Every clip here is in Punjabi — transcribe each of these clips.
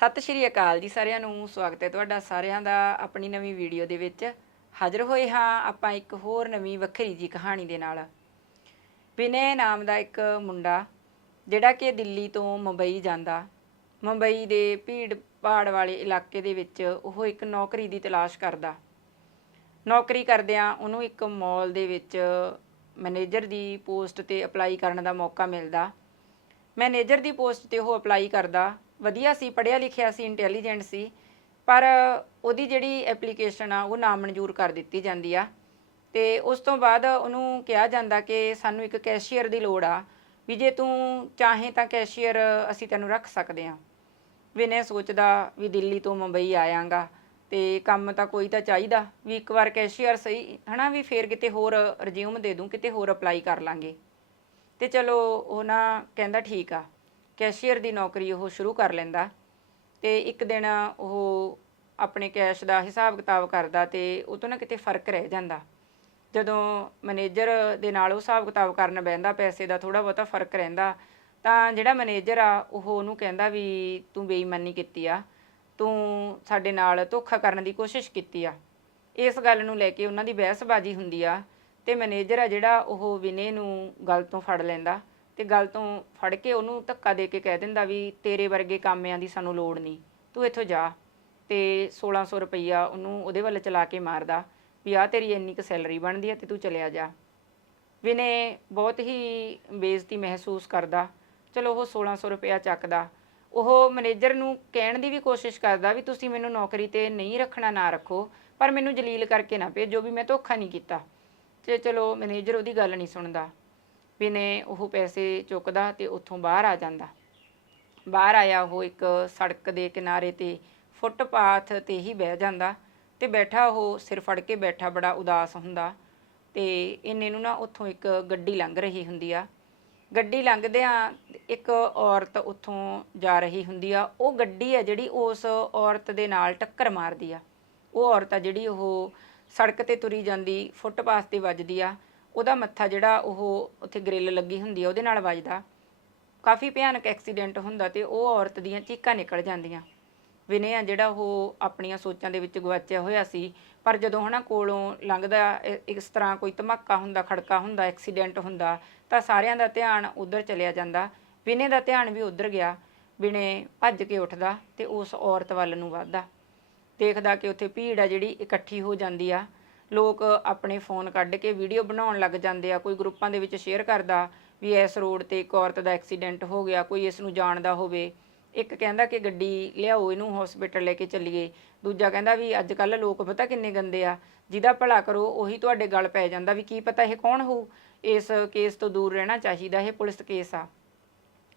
ਸਤਿ ਸ਼੍ਰੀ ਅਕਾਲ ਜੀ ਸਾਰਿਆਂ ਨੂੰ, ਸਵਾਗਤ ਹੈ ਤੁਹਾਡਾ ਸਾਰਿਆਂ ਦਾ ਆਪਣੀ ਨਵੀਂ ਵੀਡੀਓ ਦੇ ਵਿੱਚ। ਹਾਜ਼ਰ ਹੋਏ ਹਾਂ ਆਪਾਂ ਇੱਕ ਹੋਰ ਨਵੀਂ ਵੱਖਰੀ ਜੀ ਕਹਾਣੀ ਦੇ ਨਾਲ। ਵਿਨੇ ਨਾਮ ਦਾ ਇੱਕ ਮੁੰਡਾ, ਜਿਹੜਾ ਕਿ ਦਿੱਲੀ ਤੋਂ ਮੁੰਬਈ ਜਾਂਦਾ। ਮੁੰਬਈ ਦੇ ਭੀੜ ਭਾੜ ਵਾਲੇ ਇਲਾਕੇ ਦੇ ਵਿੱਚ ਉਹ ਇੱਕ ਨੌਕਰੀ ਦੀ ਤਲਾਸ਼ ਕਰਦਾ। ਨੌਕਰੀ ਕਰਦਿਆਂ ਉਹਨੂੰ ਇੱਕ ਮਾਲ ਦੇ ਵਿੱਚ ਮੈਨੇਜਰ ਦੀ ਪੋਸਟ ਤੇ ਅਪਲਾਈ ਕਰਨ ਦਾ ਮੌਕਾ ਮਿਲਦਾ। ਮੈਨੇਜਰ ਦੀ ਪੋਸਟ ਤੇ ਉਹ ਅਪਲਾਈ ਕਰਦਾ। ਵਧੀਆ ਸੀ, ਪੜ੍ਹਿਆ ਲਿਖਿਆ ਸੀ ਇੰਟੈਲੀਜੈਂਟ ਸੀ, ਪਰ ਉਹਦੀ ਜਿਹੜੀ ਐਪਲੀਕੇਸ਼ਨ ਆ, ਉਹ ਨਾ ਮਨਜ਼ੂਰ ਕਰ ਦਿੱਤੀ ਜਾਂਦੀ ਆ। ਤੇ ਉਸ ਤੋਂ ਬਾਅਦ ਉਹਨੂੰ ਕਿਹਾ ਜਾਂਦਾ ਕਿ ਸਾਨੂੰ ਇੱਕ ਕੈਸ਼ੀਅਰ ਦੀ ਲੋੜ ਆ, ਵੀ ਜੇ ਤੂੰ ਚਾਹੇ ਤਾਂ ਕੈਸ਼ੀਅਰ ਅਸੀਂ ਤੈਨੂੰ ਰੱਖ ਸਕਦੇ ਆ। ਵਿਨੇ ਸੋਚਦਾ ਵੀ ਦਿੱਲੀ ਤੋਂ ਮੁੰਬਈ ਆਇਆਂਗਾ, ਤੇ ਕੰਮ ਤਾਂ ਕੋਈ ਤਾਂ ਚਾਹੀਦਾ, ਵੀ ਇੱਕ ਵਾਰ ਕੈਸ਼ੀਅਰ ਸਹੀ, ਹਨਾ, ਵੀ ਫੇਰ ਕਿਤੇ ਹੋਰ ਰਿਜ਼ਿਊਮ ਦੇ ਦੂੰ, ਕਿਤੇ ਹੋਰ ਅਪਲਾਈ ਕਰ ਲਾਂਗੇ। ਤੇ ਚਲੋ, ਉਹ ਨਾ ਕਹਿੰਦਾ ਠੀਕ ਆ। ਕੈਸ਼ੀਅਰ ਦੀ ਨੌਕਰੀ ਉਹ ਸ਼ੁਰੂ ਕਰ ਲੈਂਦਾ ਤੇ ਇੱਕ ਦਿਨ ਉਹ ਆਪਣੇ ਕੈਸ਼ ਦਾ ਹਿਸਾਬ ਕਿਤਾਬ ਕਰਦਾ ਤੇ ਉਹ ਤੋਂ ਨਾ ਕਿਤੇ ਫ਼ਰਕ ਰਹਿ ਜਾਂਦਾ। ਜਦੋਂ ਮੈਨੇਜਰ ਦੇ ਨਾਲ ਉਹ ਹਿਸਾਬ ਕਿਤਾਬ ਕਰਨ ਬਹਿੰਦਾ, ਪੈਸੇ ਦਾ ਥੋੜਾ ਬਹੁਤਾ ਫ਼ਰਕ ਰਹਿੰਦਾ, ਤਾਂ ਜਿਹੜਾ ਮੈਨੇਜਰ ਆ, ਉਹ ਉਹਨੂੰ ਕਹਿੰਦਾ ਵੀ ਤੂੰ ਬੇਈਮਾਨੀ ਕੀਤੀ ਆ, ਤੂੰ ਸਾਡੇ ਨਾਲ ਧੋਖਾ ਕਰਨ ਦੀ ਕੋਸ਼ਿਸ਼ ਕੀਤੀ ਆ। ਇਸ ਗੱਲ ਨੂੰ ਲੈ ਕੇ ਉਹਨਾਂ ਦੀ ਬਹਿਸਬਾਜ਼ੀ ਹੁੰਦੀ ਆ ਤੇ ਮੈਨੇਜਰ ਆ ਜਿਹੜਾ ਉਹ ਵਿਨੇ ਨੂੰ ਗੱਲ ਤੋਂ ਫੜ ਲੈਂਦਾ। ਤੇ ਗੱਲ ਤੋਂ ਫੜ ਕੇ ਉਹਨੂੰ ਧੱਕਾ ਦੇ ਕੇ ਕਹਿ ਦਿੰਦਾ ਵੀ ਤੇਰੇ ਵਰਗੇ ਕਾਮਿਆਂ ਦੀ ਸਾਨੂੰ ਲੋੜ ਨਹੀਂ, ਤੂੰ ਇੱਥੋਂ ਜਾ ਤੇ 1600 ਰੁਪਈਆ ਉਹਨੂੰ ਉਹਦੇ ਵੱਲ ਚਲਾ ਕੇ ਮਾਰਦਾ ਵੀ ਆ ਤੇਰੀ ਇੰਨੀ ਕੁ ਸੈਲਰੀ ਬਣਦੀ ਹੈ ਤੇ ਤੂੰ ਚਲਿਆ ਜਾ। ਵਿਨੇ ਬਹੁਤ ਹੀ ਬੇਇੱਜ਼ਤੀ ਮਹਿਸੂਸ ਕਰਦਾ, ਚਲੋ ਉਹ 1600 ਰੁਪਇਆ ਚੱਕਦਾ, ਉਹ ਮੈਨੇਜਰ ਨੂੰ ਕਹਿਣ ਦੀ ਵੀ ਕੋਸ਼ਿਸ਼ ਕਰਦਾ ਵੀ ਤੁਸੀਂ ਮੈਨੂੰ ਨੌਕਰੀ ਤੇ ਨਹੀਂ ਰੱਖਣਾ ਨਾ ਰੱਖੋ, ਪਰ ਮੈਨੂੰ ਜਲੀਲ ਕਰਕੇ ਨਾ ਭੇਜੋ ਵੀ ਮੈਂ ਧੋਖਾ ਨਹੀਂ ਕੀਤਾ। ਤੇ ਚਲੋ ਮੈਨੇਜਰ ਉਹਦੀ ਗੱਲ ਨਹੀਂ ਸੁਣਦਾ। ਬਿਨੇ ਉਹ ਪੈਸੇ ਚੁੱਕਦਾ ਤੇ ਉੱਥੋਂ ਬਾਹਰ ਆ ਜਾਂਦਾ। ਬਾਹਰ ਆਇਆ ਉਹ ਇੱਕ ਸੜਕ ਦੇ ਕਿਨਾਰੇ ਤੇ ਫੁੱਟਪਾਥ ਤੇ ਹੀ ਬਹਿ ਜਾਂਦਾ ਤੇ ਬੈਠਾ ਉਹ ਸਿਰ ਫੜ ਕੇ ਬੈਠਾ ਬੜਾ ਉਦਾਸ ਹੁੰਦਾ ਤੇ ਇੰਨੇ ਨੂੰ ਨਾ ਉੱਥੋਂ ਇੱਕ ਗੱਡੀ ਲੰਘ ਰਹੀ ਹੁੰਦੀ ਆ। ਗੱਡੀ ਲੰਘਦਿਆਂ ਇੱਕ ਔਰਤ ਉੱਥੋਂ ਜਾ ਰਹੀ ਹੁੰਦੀ ਆ। ਉਹ ਗੱਡੀ ਆ ਜਿਹੜੀ ਉਸ ਔਰਤ ਦੇ ਨਾਲ ਟੱਕਰ ਮਾਰਦੀ ਆ। ਉਹ ਔਰਤ ਆ ਜਿਹੜੀ ਉਹ ਸੜਕ ਤੇ ਤੁਰੀ ਜਾਂਦੀ, ਫੁੱਟਪਾਥ ਤੇ ਵੱਜਦੀ ਆ। ਉਹਦਾ ਮੱਥਾ ਜਿਹੜਾ ਉਹ ਉੱਥੇ ਗ੍ਰਿਲ ਲੱਗੀ ਹੁੰਦੀ ਆ, ਉਹਦੇ ਨਾਲ ਵੱਜਦਾ। ਕਾਫੀ ਭਿਆਨਕ ਐਕਸੀਡੈਂਟ ਹੁੰਦਾ ਤੇ ਉਹ ਔਰਤ ਦੀਆਂ ਚੀਕਾਂ ਨਿਕਲ ਜਾਂਦੀਆਂ। ਵਿਨੇ ਆ ਜਿਹੜਾ ਉਹ ਆਪਣੀਆਂ ਸੋਚਾਂ ਦੇ ਵਿੱਚ ਗਵਾਚਿਆ ਹੋਇਆ ਸੀ, ਪਰ ਜਦੋਂ ਹਨਾ ਕੋਲੋਂ ਲੰਘਦਾ ਇਸ ਤਰ੍ਹਾਂ ਕੋਈ ਧਮਾਕਾ ਹੁੰਦਾ, ਖੜਕਾ ਹੁੰਦਾ ਐਕਸੀਡੈਂਟ ਹੁੰਦਾ, ਤਾਂ ਸਾਰਿਆਂ ਦਾ ਧਿਆਨ ਉਧਰ ਚਲਿਆ ਜਾਂਦਾ। ਵਿਨੇ ਦਾ ਧਿਆਨ ਵੀ ਉਧਰ ਗਿਆ। ਵਿਨੇ ਭੱਜ ਕੇ ਉੱਠਦਾ ਤੇ ਉਸ ਔਰਤ ਵੱਲ ਨੂੰ ਵੱਧਦਾ। ਦੇਖਦਾ ਕਿ ਉੱਥੇ ਭੀੜ ਆ ਜਿਹੜੀ ਇਕੱਠੀ ਹੋ ਜਾਂਦੀ ਆ। ਲੋਕ ਆਪਣੇ ਫੋਨ ਕੱਢ ਕੇ ਵੀਡੀਓ ਬਣਾਉਣ ਲੱਗ ਜਾਂਦੇ ਆ, ਕੋਈ ਗਰੁੱਪਾਂ ਦੇ ਵਿੱਚ ਸ਼ੇਅਰ ਕਰਦਾ ਵੀ ਇਸ ਰੋਡ ਤੇ ਇੱਕ ਔਰਤ ਦਾ ਐਕਸੀਡੈਂਟ ਹੋ ਗਿਆ, ਕੋਈ ਇਸ ਨੂੰ ਜਾਣਦਾ ਹੋਵੇ। ਇੱਕ ਕਹਿੰਦਾ ਕਿ ਗੱਡੀ ਲਿਆਓ, ਇਹਨੂੰ ਹਸਪੀਟਲ ਲੈ ਕੇ ਚੱਲੀਏ। ਦੂਜਾ ਕਹਿੰਦਾ ਵੀ ਅੱਜ ਕੱਲ ਲੋਕ ਪਤਾ ਕਿੰਨੇ ਗੰਦੇ ਆ, ਜਿਹਦਾ ਭਲਾ ਕਰੋ, ਉਹੀ ਤੁਹਾਡੇ ਗਲ ਪੈ ਜਾਂਦਾ ਵੀ ਕੀ ਪਤਾ ਇਹ ਕੌਣ ਹੋਊ? ਇਸ ਕੇਸ ਤੋਂ ਦੂਰ ਰਹਿਣਾ ਚਾਹੀਦਾ, ਇਹ ਪੁਲਿਸ ਕੇਸ ਆ।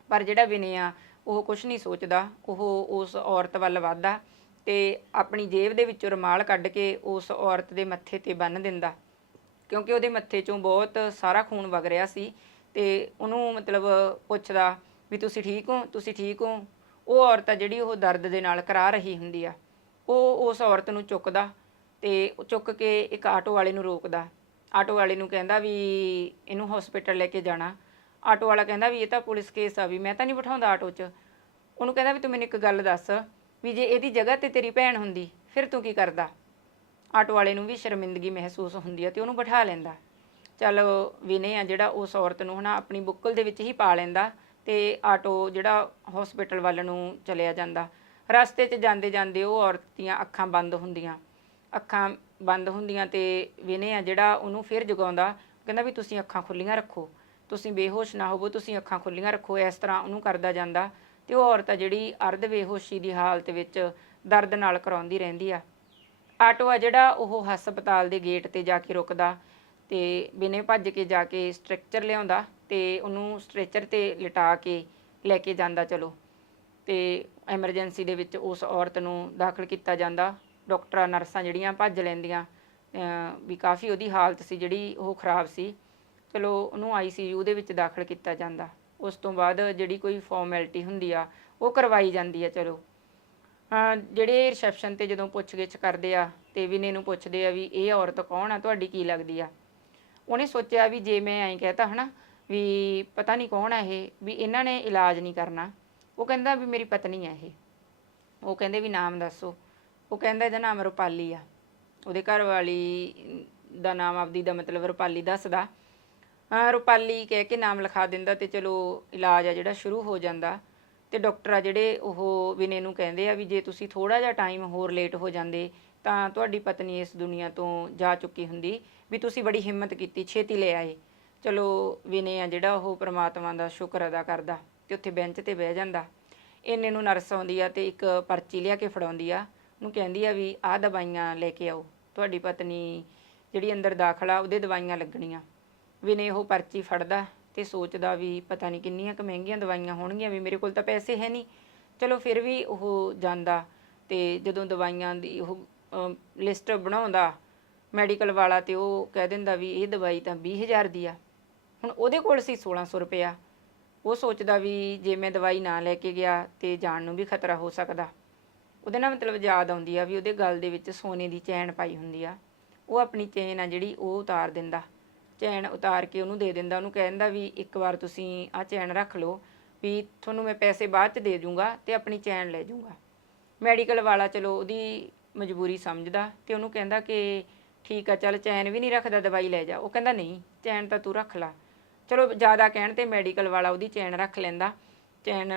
ਪਰ ਜਿਹੜਾ ਵਿਨੇ ਆ, ਉਹ ਕੁਝ ਨਹੀਂ ਸੋਚਦਾ, ਉਹ ਉਸ ਔਰਤ ਵੱਲ ਵੱਧਦਾ। ਤੇ ਆਪਣੀ ਜੇਬ ਦੇ ਵਿੱਚੋਂ ਰੁਮਾਲ ਕੱਢ ਕੇ ਉਸ ਔਰਤ ਦੇ ਮੱਥੇ ਤੇ ਬੰਨ੍ਹ ਦਿੰਦਾ। ਕਿਉਂਕਿ ਉਹਦੇ ਮੱਥੇ 'ਚੋਂ ਬਹੁਤ ਸਾਰਾ ਖੂਨ ਵਗ ਰਿਹਾ ਸੀ ਤੇ ਉਹਨੂੰ ਮਤਲਬ ਪੁੱਛਦਾ ਵੀ ਤੁਸੀਂ ਠੀਕ ਹੋ? ਤੁਸੀਂ ਠੀਕ ਹੋ? ਉਹ ਔਰਤ ਆ ਜਿਹੜੀ ਉਹ ਦਰਦ ਦੇ ਨਾਲ ਕਰਾ ਰਹੀ ਹੁੰਦੀ ਆ। ਉਹ ਉਸ ਔਰਤ ਨੂੰ ਚੁੱਕਦਾ ਤੇ ਚੁੱਕ ਕੇ ਇੱਕ ਆਟੋ ਵਾਲੇ ਨੂੰ ਰੋਕਦਾ। ਆਟੋ ਵਾਲੇ ਨੂੰ ਕਹਿੰਦਾ ਵੀ ਇਹਨੂੰ ਹਸਪੀਟਲ ਲੈ ਕੇ ਜਾਣਾ। ਆਟੋ ਵਾਲਾ ਕਹਿੰਦਾ ਵੀ ਇਹ ਤਾਂ ਪੁਲਿਸ ਕੇਸ ਆ ਵੀ ਮੈਂ ਤਾਂ ਨਹੀਂ ਬਿਠਾਉਂਦਾ ਆਟੋ 'ਚ। ਉਹਨੂੰ ਕਹਿੰਦਾ ਵੀ ਤੂੰ ਮੈਨੂੰ ਇੱਕ ਗੱਲ ਦੱਸ ਵੀ ਜੇ ਇਹਦੀ ਜਗ੍ਹਾ ਤੇ ਤੇਰੀ ਭੈਣ ਹੁੰਦੀ, ਫਿਰ ਤੂੰ ਕੀ ਕਰਦਾ? ਆਟੋ ਵਾਲੇ ਨੂੰ ਵੀ ਸ਼ਰਮਿੰਦਗੀ ਮਹਿਸੂਸ ਹੁੰਦੀ ਹੈ ਤੇ ਉਹਨੂੰ ਬਿਠਾ ਲੈਂਦਾ। ਚੱਲ ਵਿਨੇ ਆ ਜਿਹੜਾ ਉਸ ਔਰਤ ਨੂੰ ਹਨਾ ਆਪਣੀ ਬੁੱਕਲ ਦੇ ਵਿੱਚ ਹੀ ਪਾ ਲੈਂਦਾ ਤੇ ਆਟੋ ਜਿਹੜਾ ਹਸਪੀਟਲ ਵੱਲ ਨੂੰ ਚਲਿਆ ਜਾਂਦਾ। ਰਸਤੇ 'ਚ ਜਾਂਦੇ ਜਾਂਦੇ ਉਹ ਔਰਤ ਦੀਆਂ ਅੱਖਾਂ ਬੰਦ ਹੁੰਦੀਆਂ। ਅੱਖਾਂ ਬੰਦ ਹੁੰਦੀਆਂ ਤੇ ਵਿਨੇ ਆ ਜਿਹੜਾ ਉਹਨੂੰ ਫਿਰ ਜਗਾਉਂਦਾ, ਕਹਿੰਦਾ ਵੀ ਤੁਸੀਂ ਅੱਖਾਂ ਖੁੱਲੀਆਂ ਰੱਖੋ। ਤੁਸੀਂ ਬੇਹੋਸ਼ ਨਾ ਹੋਵੋ, ਤੁਸੀਂ ਅੱਖਾਂ ਖੁੱਲੀਆਂ ਰੱਖੋ। ਇਸ ਤਰ੍ਹਾਂ ਉਹਨੂੰ ਕਰਦਾ ਜਾਂਦਾ। ਤੇ ਉਹ ਔਰਤ ਆ ਜਿਹੜੀ ਅਰਧ ਬੇਹੋਸ਼ੀ ਦੀ ਹਾਲਤ ਵਿੱਚ ਦਰਦ ਨਾਲ ਕਰਾਉਂਦੀ ਰਹਿੰਦੀ ਆ। ਆਟੋ ਆ ਜਿਹੜਾ ਉਹ ਹਸਪਤਾਲ ਦੇ ਗੇਟ ਤੇ ਜਾ ਕੇ ਰੁਕਦਾ ਤੇ ਬਿਨੇ ਭੱਜ ਕੇ ਜਾ ਕੇ ਸਟ੍ਰੈਚਰ ਲਿਆਉਂਦਾ ਤੇ ਉਹਨੂੰ ਸਟ੍ਰੈਚਰ ਤੇ ਲਿਟਾ ਕੇ ਲੈ ਕੇ ਜਾਂਦਾ ਚਲੋ। ਤੇ ਐਮਰਜੈਂਸੀ ਦੇ ਵਿੱਚ ਉਸ ਔਰਤ ਨੂੰ ਦਾਖਲ ਕੀਤਾ ਜਾਂਦਾ। ਡਾਕਟਰਾਂ, ਨਰਸਾਂ ਜਿਹੜੀਆਂ ਭੱਜ ਲੈਂਦੀਆਂ ਵੀ ਕਾਫੀ ਉਹਦੀ ਹਾਲਤ ਸੀ ਜਿਹੜੀ ਉਹ ਖਰਾਬ ਸੀ। ਚਲੋ ਉਹਨੂੰ ਆਈਸੀਯੂ ਦੇ ਵਿੱਚ ਦਾਖਲ ਕੀਤਾ ਜਾਂਦਾ। ਉਸ ਤੋਂ ਬਾਅਦ ਜਿਹੜੀ ਕੋਈ ਫਾਰਮੈਲਿਟੀ ਹੁੰਦੀ ਆ, ਉਹ ਕਰਵਾਈ ਜਾਂਦੀ ਆ, ਚਲੋ। ਜਿਹੜੇ ਰਿਸੈਪਸ਼ਨ ਤੇ ਜਦੋਂ ਪੁੱਛਗਿੱਛ ਕਰਦੇ ਆ, ਤੇ ਵਿਨੇ ਨੂੰ ਪੁੱਛਦੇ ਆ ਵੀ ਇਹ ਔਰਤ ਕੌਣ ਆ, ਤੁਹਾਡੀ ਕੀ ਲੱਗਦੀ ਆ? ਉਹਨੇ ਸੋਚਿਆ ਵੀ ਜੇ ਮੈਂ ਐਂ ਕਹਤਾ ਹਨਾ, ਵੀ ਪਤਾ ਨਹੀਂ ਕੌਣ ਆ ਇਹ, ਵੀ ਇਹਨਾਂ ਨੇ ਇਲਾਜ ਨਹੀਂ ਕਰਨਾ। ਉਹ ਕਹਿੰਦਾ ਵੀ ਮੇਰੀ ਪਤਨੀ ਆ ਇਹ। ਉਹ ਕਹਿੰਦੇ ਵੀ ਨਾਮ ਦੱਸੋ। ਉਹ ਕਹਿੰਦਾ ਇਹਦਾ ਨਾਮ ਰੁਪਾਲੀ ਆ। ਉਹਦੇ ਘਰ ਵਾਲੀ ਦਾ ਨਾਮ ਆਪਦੀ ਦਾ ਮਤਲਬ ਰੁਪਾਲੀ ਦੱਸਦਾ। ਰੁਪਾਲੀ ਕਹਿ ਕੇ ਨਾਮ ਲਿਖਾ ਦਿੰਦਾ ਤੇ ਚਲੋ ਇਲਾਜ ਆ ਜਿਹੜਾ ਸ਼ੁਰੂ ਹੋ ਜਾਂਦਾ। ਤੇ ਡਾਕਟਰ ਆ ਜਿਹੜੇ ਉਹ ਵਿਨੇ ਨੂੰ ਕਹਿੰਦੇ ਆ ਵੀ ਜੇ ਤੁਸੀਂ ਥੋੜਾ ਜਿਹਾ ਟਾਈਮ ਹੋਰ ਲੇਟ ਹੋ ਜਾਂਦੇ, ਤਾਂ ਤੁਹਾਡੀ ਪਤਨੀ ਇਸ ਦੁਨੀਆ ਤੋਂ ਜਾ ਚੁੱਕੀ ਹੁੰਦੀ ਵੀ ਤੁਸੀਂ ਬੜੀ ਹਿੰਮਤ ਕੀਤੀ, ਛੇਤੀ ਲੈ ਆਏ। ਚਲੋ ਵਿਨੇ ਆ ਜਿਹੜਾ ਉਹ ਪ੍ਰਮਾਤਮਾ ਦਾ ਸ਼ੁਕਰ ਅਦਾ ਕਰਦਾ ਤੇ ਉੱਥੇ ਬੈਂਚ ਤੇ ਬਹਿ ਜਾਂਦਾ। ਇੰਨੇ ਨੂੰ ਨਰਸ ਆਉਂਦੀ ਆ ਤੇ ਇੱਕ ਪਰਚੀ ਲਿਆ ਕੇ ਫੜਾਉਂਦੀ ਆ, ਉਹਨੂੰ ਕਹਿੰਦੀ ਆ ਵੀ ਆਹ ਦਵਾਈਆਂ ਲੈ ਕੇ ਆਓ, ਤੁਹਾਡੀ ਪਤਨੀ ਜਿਹੜੀ ਅੰਦਰ ਦਾਖਲਾ ਉਹਦੇ ਦਵਾਈਆਂ ਲੱਗਣੀਆਂ। ਵਿਨੇ ਉਹ ਪਰਚੀ ਫੜਦਾ ਤੇ ਸੋਚਦਾ ਵੀ ਪਤਾ ਨਹੀਂ ਕਿੰਨੀਆਂ ਕੁ ਮਹਿੰਗੀਆਂ ਦਵਾਈਆਂ ਹੋਣਗੀਆਂ ਵੀ ਮੇਰੇ ਕੋਲ ਤਾਂ ਪੈਸੇ ਹੈ ਨਹੀਂ। ਚਲੋ ਫਿਰ ਵੀ ਉਹ ਜਾਂਦਾ ਤੇ ਜਦੋਂ ਦਵਾਈਆਂ ਦੀ ਉਹ ਲਿਸਟ ਬਣਾਉਂਦਾ ਮੈਡੀਕਲ ਵਾਲਾ ਤੇ ਉਹ ਕਹਿ ਦਿੰਦਾ ਵੀ ਇਹ ਦਵਾਈ ਤਾਂ 20000 ਦੀ ਆ। ਹੁਣ ਉਹਦੇ ਕੋਲ ਸੀ 1600 ਰੁਪਇਆ। ਉਹ ਸੋਚਦਾ ਵੀ ਜੇ ਮੈਂ ਦਵਾਈ ਨਾ ਲੈ ਕੇ ਗਿਆ ਤੇ ਜਾਣ ਨੂੰ ਵੀ ਖਤਰਾ ਹੋ ਸਕਦਾ। ਉਹਦੇ ਨਾਲ ਮਤਲਬ ਯਾਦ ਆਉਂਦੀ ਆ ਵੀ ਉਹਦੇ ਗਲ ਦੇ ਵਿੱਚ ਸੋਨੇ ਦੀ ਚੈਨ ਪਾਈ ਹੁੰਦੀ ਆ। ਉਹ ਆਪਣੀ ਚੈਨ ਆ ਜਿਹੜੀ ਉਹ ਉਤਾਰ ਦਿੰਦਾ। ਚੈਨ ਉਤਾਰ ਕੇ ਉਹਨੂੰ ਦੇ ਦਿੰਦਾ, ਉਹਨੂੰ ਕਹਿੰਦਾ ਵੀ ਇੱਕ ਵਾਰ ਤੁਸੀਂ ਆ ਚੈਨ ਰੱਖ ਲਓ ਵੀ ਤੁਹਾਨੂੰ ਮੈਂ ਪੈਸੇ ਬਾਅਦ ਚ ਦੇ ਦੂੰਗਾ ਤੇ ਆਪਣੀ ਚੈਨ ਲੈ ਜਾਊਂਗਾ ਮੈਡੀਕਲ ਵਾਲਾ ਚਲੋ ਉਹਦੀ ਮਜਬੂਰੀ ਸਮਝਦਾ ਤੇ ਉਹਨੂੰ ਕਹਿੰਦਾ ਕਿ ਠੀਕ ਆ, ਚੱਲ ਚੈਨ ਵੀ ਨਹੀਂ ਰੱਖਦਾ, ਦਵਾਈ ਲੈ ਜਾ। ਉਹ ਕਹਿੰਦਾ ਨਹੀਂ, ਚੈਨ ਤਾਂ ਤੂੰ ਰੱਖ ਲਾ। ਚਲੋ ਜ਼ਿਆਦਾ ਕਹਿਣ ਤੇ ਮੈਡੀਕਲ ਵਾਲਾ ਉਹਦੀ ਚੈਨ ਰੱਖ ਲੈਂਦਾ, ਚੈਨ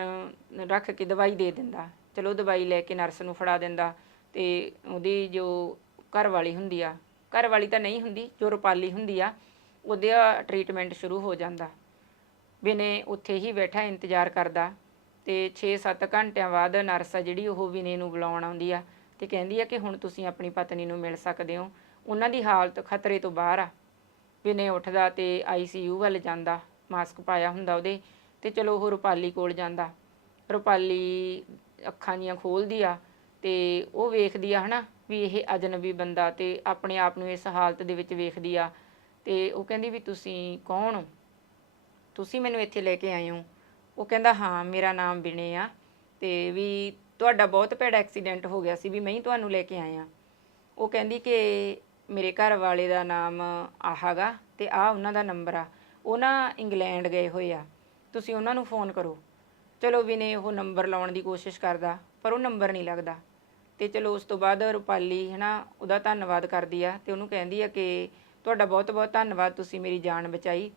ਰੱਖ ਕੇ ਦਵਾਈ ਦੇ ਦਿੰਦਾ। ਚਲੋ ਦਵਾਈ ਲੈ ਕੇ ਨਰਸ ਨੂੰ ਫੜਾ ਦਿੰਦਾ ਤੇ ਉਹਦੀ ਜੋ ਘਰ ਵਾਲੀ ਹੁੰਦੀ ਆ, ਘਰ ਵਾਲੀ ਤਾਂ ਨਹੀਂ ਹੁੰਦੀ, ਜੋ ਰੁਪਾਲੀ ਹੁੰਦੀ ਆ ਉਹਦਾ ਟ੍ਰੀਟਮੈਂਟ ਸ਼ੁਰੂ ਹੋ ਜਾਂਦਾ। ਵਿਨੇ ਉੱਥੇ ਹੀ ਬੈਠਾ, ਇੰਤਜ਼ਾਰ ਕਰਦਾ ਤੇ 6-7 ਘੰਟਿਆਂ ਬਾਅਦ ਨਰਸ ਆ ਜਿਹੜੀ ਉਹ ਵਿਨੇ ਨੂੰ ਬੁਲਾਉਣ ਆਉਂਦੀ ਆ ਤੇ ਕਹਿੰਦੀ ਆ ਕਿ ਹੁਣ ਤੁਸੀਂ ਆਪਣੀ ਪਤਨੀ ਨੂੰ ਮਿਲ ਸਕਦੇ ਹੋ। ਉਹਨਾਂ ਦੀ ਹਾਲਤ ਖਤਰੇ ਤੋਂ ਬਾਹਰ ਆ। ਵਿਨੇ ਉੱਠਦਾ ਤੇ ਆਈਸੀਯੂ ਵੱਲ ਜਾਂਦਾ ਮਾਸਕ ਪਾਇਆ ਹੁੰਦਾ ਉਹਦੇ ਤੇ ਚਲੋ ਉਹ ਰੁਪਾਲੀ ਕੋਲ ਜਾਂਦਾ। ਰੁਪਾਲੀ ਅੱਖਾਂ ਦੀਆਂ ਖੋਲਦੀ ਆ ਤੇ ਉਹ ਵੇਖਦੀ ਆ ਹਨਾ ਵੀ ਇਹ ਅਜਨਬੀ ਬੰਦਾ ਤੇ ਆਪਣੇ ਆਪ ਨੂੰ ਇਸ ਹਾਲਤ ਦੇ ਵਿੱਚ ਵੇਖਦੀ ਆ ਤੇ ਉਹ ਕਹਿੰਦੀ ਵੀ ਤੁਸੀਂ ਕੌਣ ਹੋ? ਤੁਸੀਂ ਮੈਨੂੰ ਇੱਥੇ ਲੈ ਕੇ ਆਏ ਹੋ। ਉਹ ਕਹਿੰਦਾ, ਹਾਂ, ਮੇਰਾ ਨਾਮ ਬਿਨੇ ਆ ਤੇ ਵੀ ਤੁਹਾਡਾ ਬਹੁਤ ਭੈੜਾ ਐਕਸੀਡੈਂਟ ਹੋ ਗਿਆ ਸੀ ਵੀ ਮੈਂ ਹੀ ਤੁਹਾਨੂੰ ਲੈ ਕੇ ਆਇਆ। ਉਹ ਕਹਿੰਦੀ ਕਿ ਮੇਰੇ ਘਰ ਵਾਲੇ ਦਾ ਨਾਮ ਆਹਾਗਾ ਤੇ ਆ ਉਹਨਾਂ ਦਾ ਨੰਬਰ ਆ। ਉਹ ਨਾ ਇੰਗਲੈਂਡ ਗਏ ਹੋਏ ਆ। ਤੁਸੀਂ ਉਹਨਾਂ ਨੂੰ ਫੋਨ ਕਰੋ। ਚਲੋ ਵਿਨੇ ਉਹ ਨੰਬਰ ਲਾਉਣ ਦੀ ਕੋਸ਼ਿਸ਼ ਕਰਦਾ, ਪਰ ਉਹ ਨੰਬਰ ਨਹੀਂ ਲੱਗਦਾ। ਤੇ ਚਲੋ ਉਸ ਤੋਂ ਬਾਅਦ ਰੁਪਾਲੀ, ਹਨਾ, ਉਹਦਾ ਧੰਨਵਾਦ ਕਰਦੀ ਆ ਤੇ ਉਹਨੂੰ ਕਹਿੰਦੀ ਆ ਕਿ ਤੁਹਾਡਾ ਬਹੁਤ ਬਹੁਤ ਧੰਨਵਾਦ, ਤੁਸੀਂ ਮੇਰੀ ਜਾਨ ਬਚਾਈ।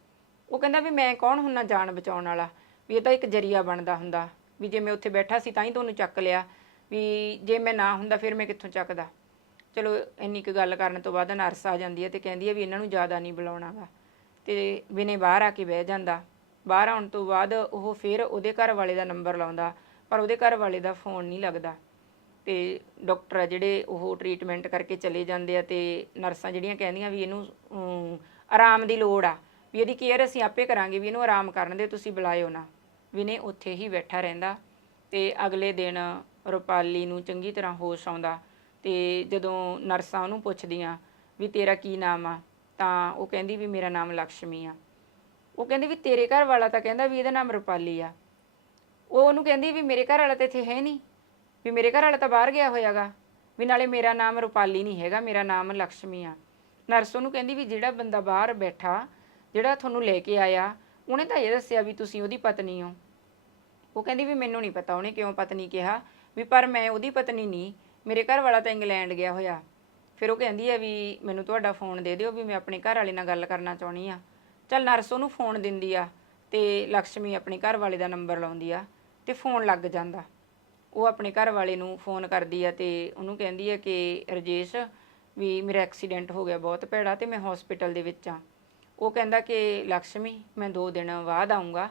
ਉਹ ਕਹਿੰਦਾ ਵੀ ਮੈਂ ਕੌਣ ਹੁੰਨਾ ਜਾਨ ਬਚਾਉਣ ਵਾਲਾ? ਵੀ ਇਹ ਤਾਂ ਇੱਕ ਜਰੀਆ ਬਣਦਾ ਹੁੰਦਾ, ਵੀ ਜੇ ਮੈਂ ਉੱਥੇ ਬੈਠਾ ਸੀ ਤਾਂ ਹੀ ਤੁਹਾਨੂੰ ਚੱਕ ਲਿਆ। ਵੀ ਜੇ ਮੈਂ ਨਾ ਹੁੰਦਾ ਫਿਰ ਮੈਂ ਕਿੱਥੋਂ ਚੱਕਦਾ? ਚਲੋ, ਇੰਨੀ ਕੁ ਗੱਲ ਕਰਨ ਤੋਂ ਬਾਅਦ ਨਰਸ ਆ ਜਾਂਦੀ ਹੈ ਤੇ ਕਹਿੰਦੀ ਹੈ ਵੀ ਇਹਨਾਂ ਨੂੰ ਜ਼ਿਆਦਾ ਨਹੀਂ ਬੁਲਾਉਣਾਗਾ ਤੇ ਵਿਨੇ ਬਾਹਰ ਆ ਕੇ ਬਹਿ ਜਾਂਦਾ। ਬਾਹਰ ਆਉਣ ਤੋਂ ਬਾਅਦ ਉਹ ਫਿਰ ਉਹਦੇ ਘਰ ਵਾਲੇ ਦਾ ਨੰਬਰ ਲਾਉਂਦਾ, ਪਰ ਉਹਦੇ ਘਰ ਵਾਲੇ ਦਾ ਫੋਨ ਨਹੀਂ ਲੱਗਦਾ। ਤੇ ਡਾਕਟਰ ਆ ਜਿਹੜੇ ਉਹ ਟ੍ਰੀਟਮੈਂਟ ਕਰਕੇ ਚਲੇ ਜਾਂਦੇ ਆ ਤੇ ਨਰਸਾਂ ਜਿਹੜੀਆਂ ਕਹਿੰਦੀਆਂ ਵੀ ਇਹਨੂੰ ਅਮ, ਆਰਾਮ ਦੀ ਲੋੜ ਆ ਵੀ ਇਹਦੀ ਕੇਅਰ ਅਸੀਂ ਆਪੇ ਕਰਾਂਗੇ ਵੀ ਇਹਨੂੰ ਆਰਾਮ ਕਰਨ ਦੇ ਤੁਸੀਂ ਬੁਲਾਇਓ ਨਾ। ਵਿਨੇ ਉੱਥੇ ਹੀ ਬੈਠਾ ਰਹਿੰਦਾ ਤੇ ਅਗਲੇ ਦਿਨ ਰੁਪਾਲੀ ਨੂੰ ਚੰਗੀ ਤਰ੍ਹਾਂ ਹੋਸ਼ ਆਉਂਦਾ ਤੇ ਜਦੋਂ ਨਰਸਾਂ ਉਹਨੂੰ ਪੁੱਛਦੀਆਂ ਵੀ ਤੇਰਾ ਕੀ ਨਾਮ ਆ ਤਾਂ ਉਹ ਕਹਿੰਦੀ ਵੀ ਮੇਰਾ ਨਾਮ ਲక్ష్ਮੀ ਆ। ਉਹ ਕਹਿੰਦੀ ਵੀ ਤੇਰੇ ਘਰ ਵਾਲਾ ਤਾਂ ਕਹਿੰਦਾ ਵੀ ਇਹਦਾ ਨਾਮ ਰੁਪਾਲੀ ਆ। ਉਹ ਉਹਨੂੰ ਕਹਿੰਦੀ ਵੀ ਮੇਰੇ ਘਰ ਵਾਲਾ ਤਾਂ ਇੱਥੇ ਹੈ ਨਹੀਂ। ਵੀ ਮੇਰੇ ਘਰ ਵਾਲਾ ਤਾਂ ਬਾਹਰ ਗਿਆ ਹੋਇਆਗਾ। ਵੀ ਨਾਲੇ ਮੇਰਾ ਨਾਮ ਰੁਪਾਲੀ ਨਹੀਂ ਹੈਗਾ, ਮੇਰਾ ਨਾਮ ਲక్ష్ਮੀ ਆ। ਨਰਸ ਉਹਨੂੰ ਕਹਿੰਦੀ ਵੀ ਜਿਹੜਾ ਬੰਦਾ ਬਾਹਰ ਬੈਠਾ, ਜਿਹੜਾ ਤੁਹਾਨੂੰ ਲੈ ਕੇ ਆਇਆ, ਉਹਨੇ ਤਾਂ ਇਹ ਦੱਸਿਆ ਵੀ ਤੁਸੀਂ ਉਹਦੀ ਪਤਨੀ ਹੋ। ਉਹ ਕਹਿੰਦੀ ਵੀ ਮੈਨੂੰ ਨਹੀਂ ਪਤਾ, ਉਹਨੇ ਕਿਉਂ ਪਤਨੀ ਕਿਹਾ? ਵੀ ਪਰ ਮੈਂ ਉਹਦੀ ਪਤਨੀ ਨਹੀਂ, ਮੇਰੇ ਘਰ ਵਾਲਾ ਤਾਂ ਇੰਗਲੈਂਡ ਗਿਆ ਹੋਇਆ। ਫਿਰ ਉਹ ਕਹਿੰਦੀ ਆ ਵੀ ਮੈਨੂੰ ਤੁਹਾਡਾ ਫੋਨ ਦੇ ਦਿਓ ਵੀ ਮੈਂ ਆਪਣੇ ਘਰ ਵਾਲੇ ਨਾਲ ਗੱਲ ਕਰਨਾ ਚਾਹਣੀ ਆ। ਚੱਲ ਨਰਸ ਉਹਨੂੰ ਫੋਨ ਦਿੰਦੀ ਆ ਤੇ ਲక్ష్ਮੀ ਆਪਣੇ ਘਰ ਵਾਲੇ ਦਾ ਨੰਬਰ ਲਾਉਂਦੀ ਆ ਤੇ ਫੋਨ ਲੱਗ ਜਾਂਦਾ। ਉਹ ਆਪਣੇ ਘਰ ਵਾਲੇ ਨੂੰ ਫੋਨ ਕਰਦੀ ਆ ਤੇ ਉਹਨੂੰ ਕਹਿੰਦੀ ਆ ਕਿ ਰਜੇਸ਼ ਵੀ ਮੇਰਾ ਐਕਸੀਡੈਂਟ ਹੋ ਗਿਆ ਬਹੁਤ ਭੈੜਾ ਤੇ ਮੈਂ ਹਸਪੀਟਲ ਦੇ ਵਿੱਚ ਆ। ਉਹ ਕਹਿੰਦਾ ਕਿ ਲక్ష్ਮੀ ਮੈਂ 2 ਦਿਨ ਬਾਅਦ ਆਉਂਗਾ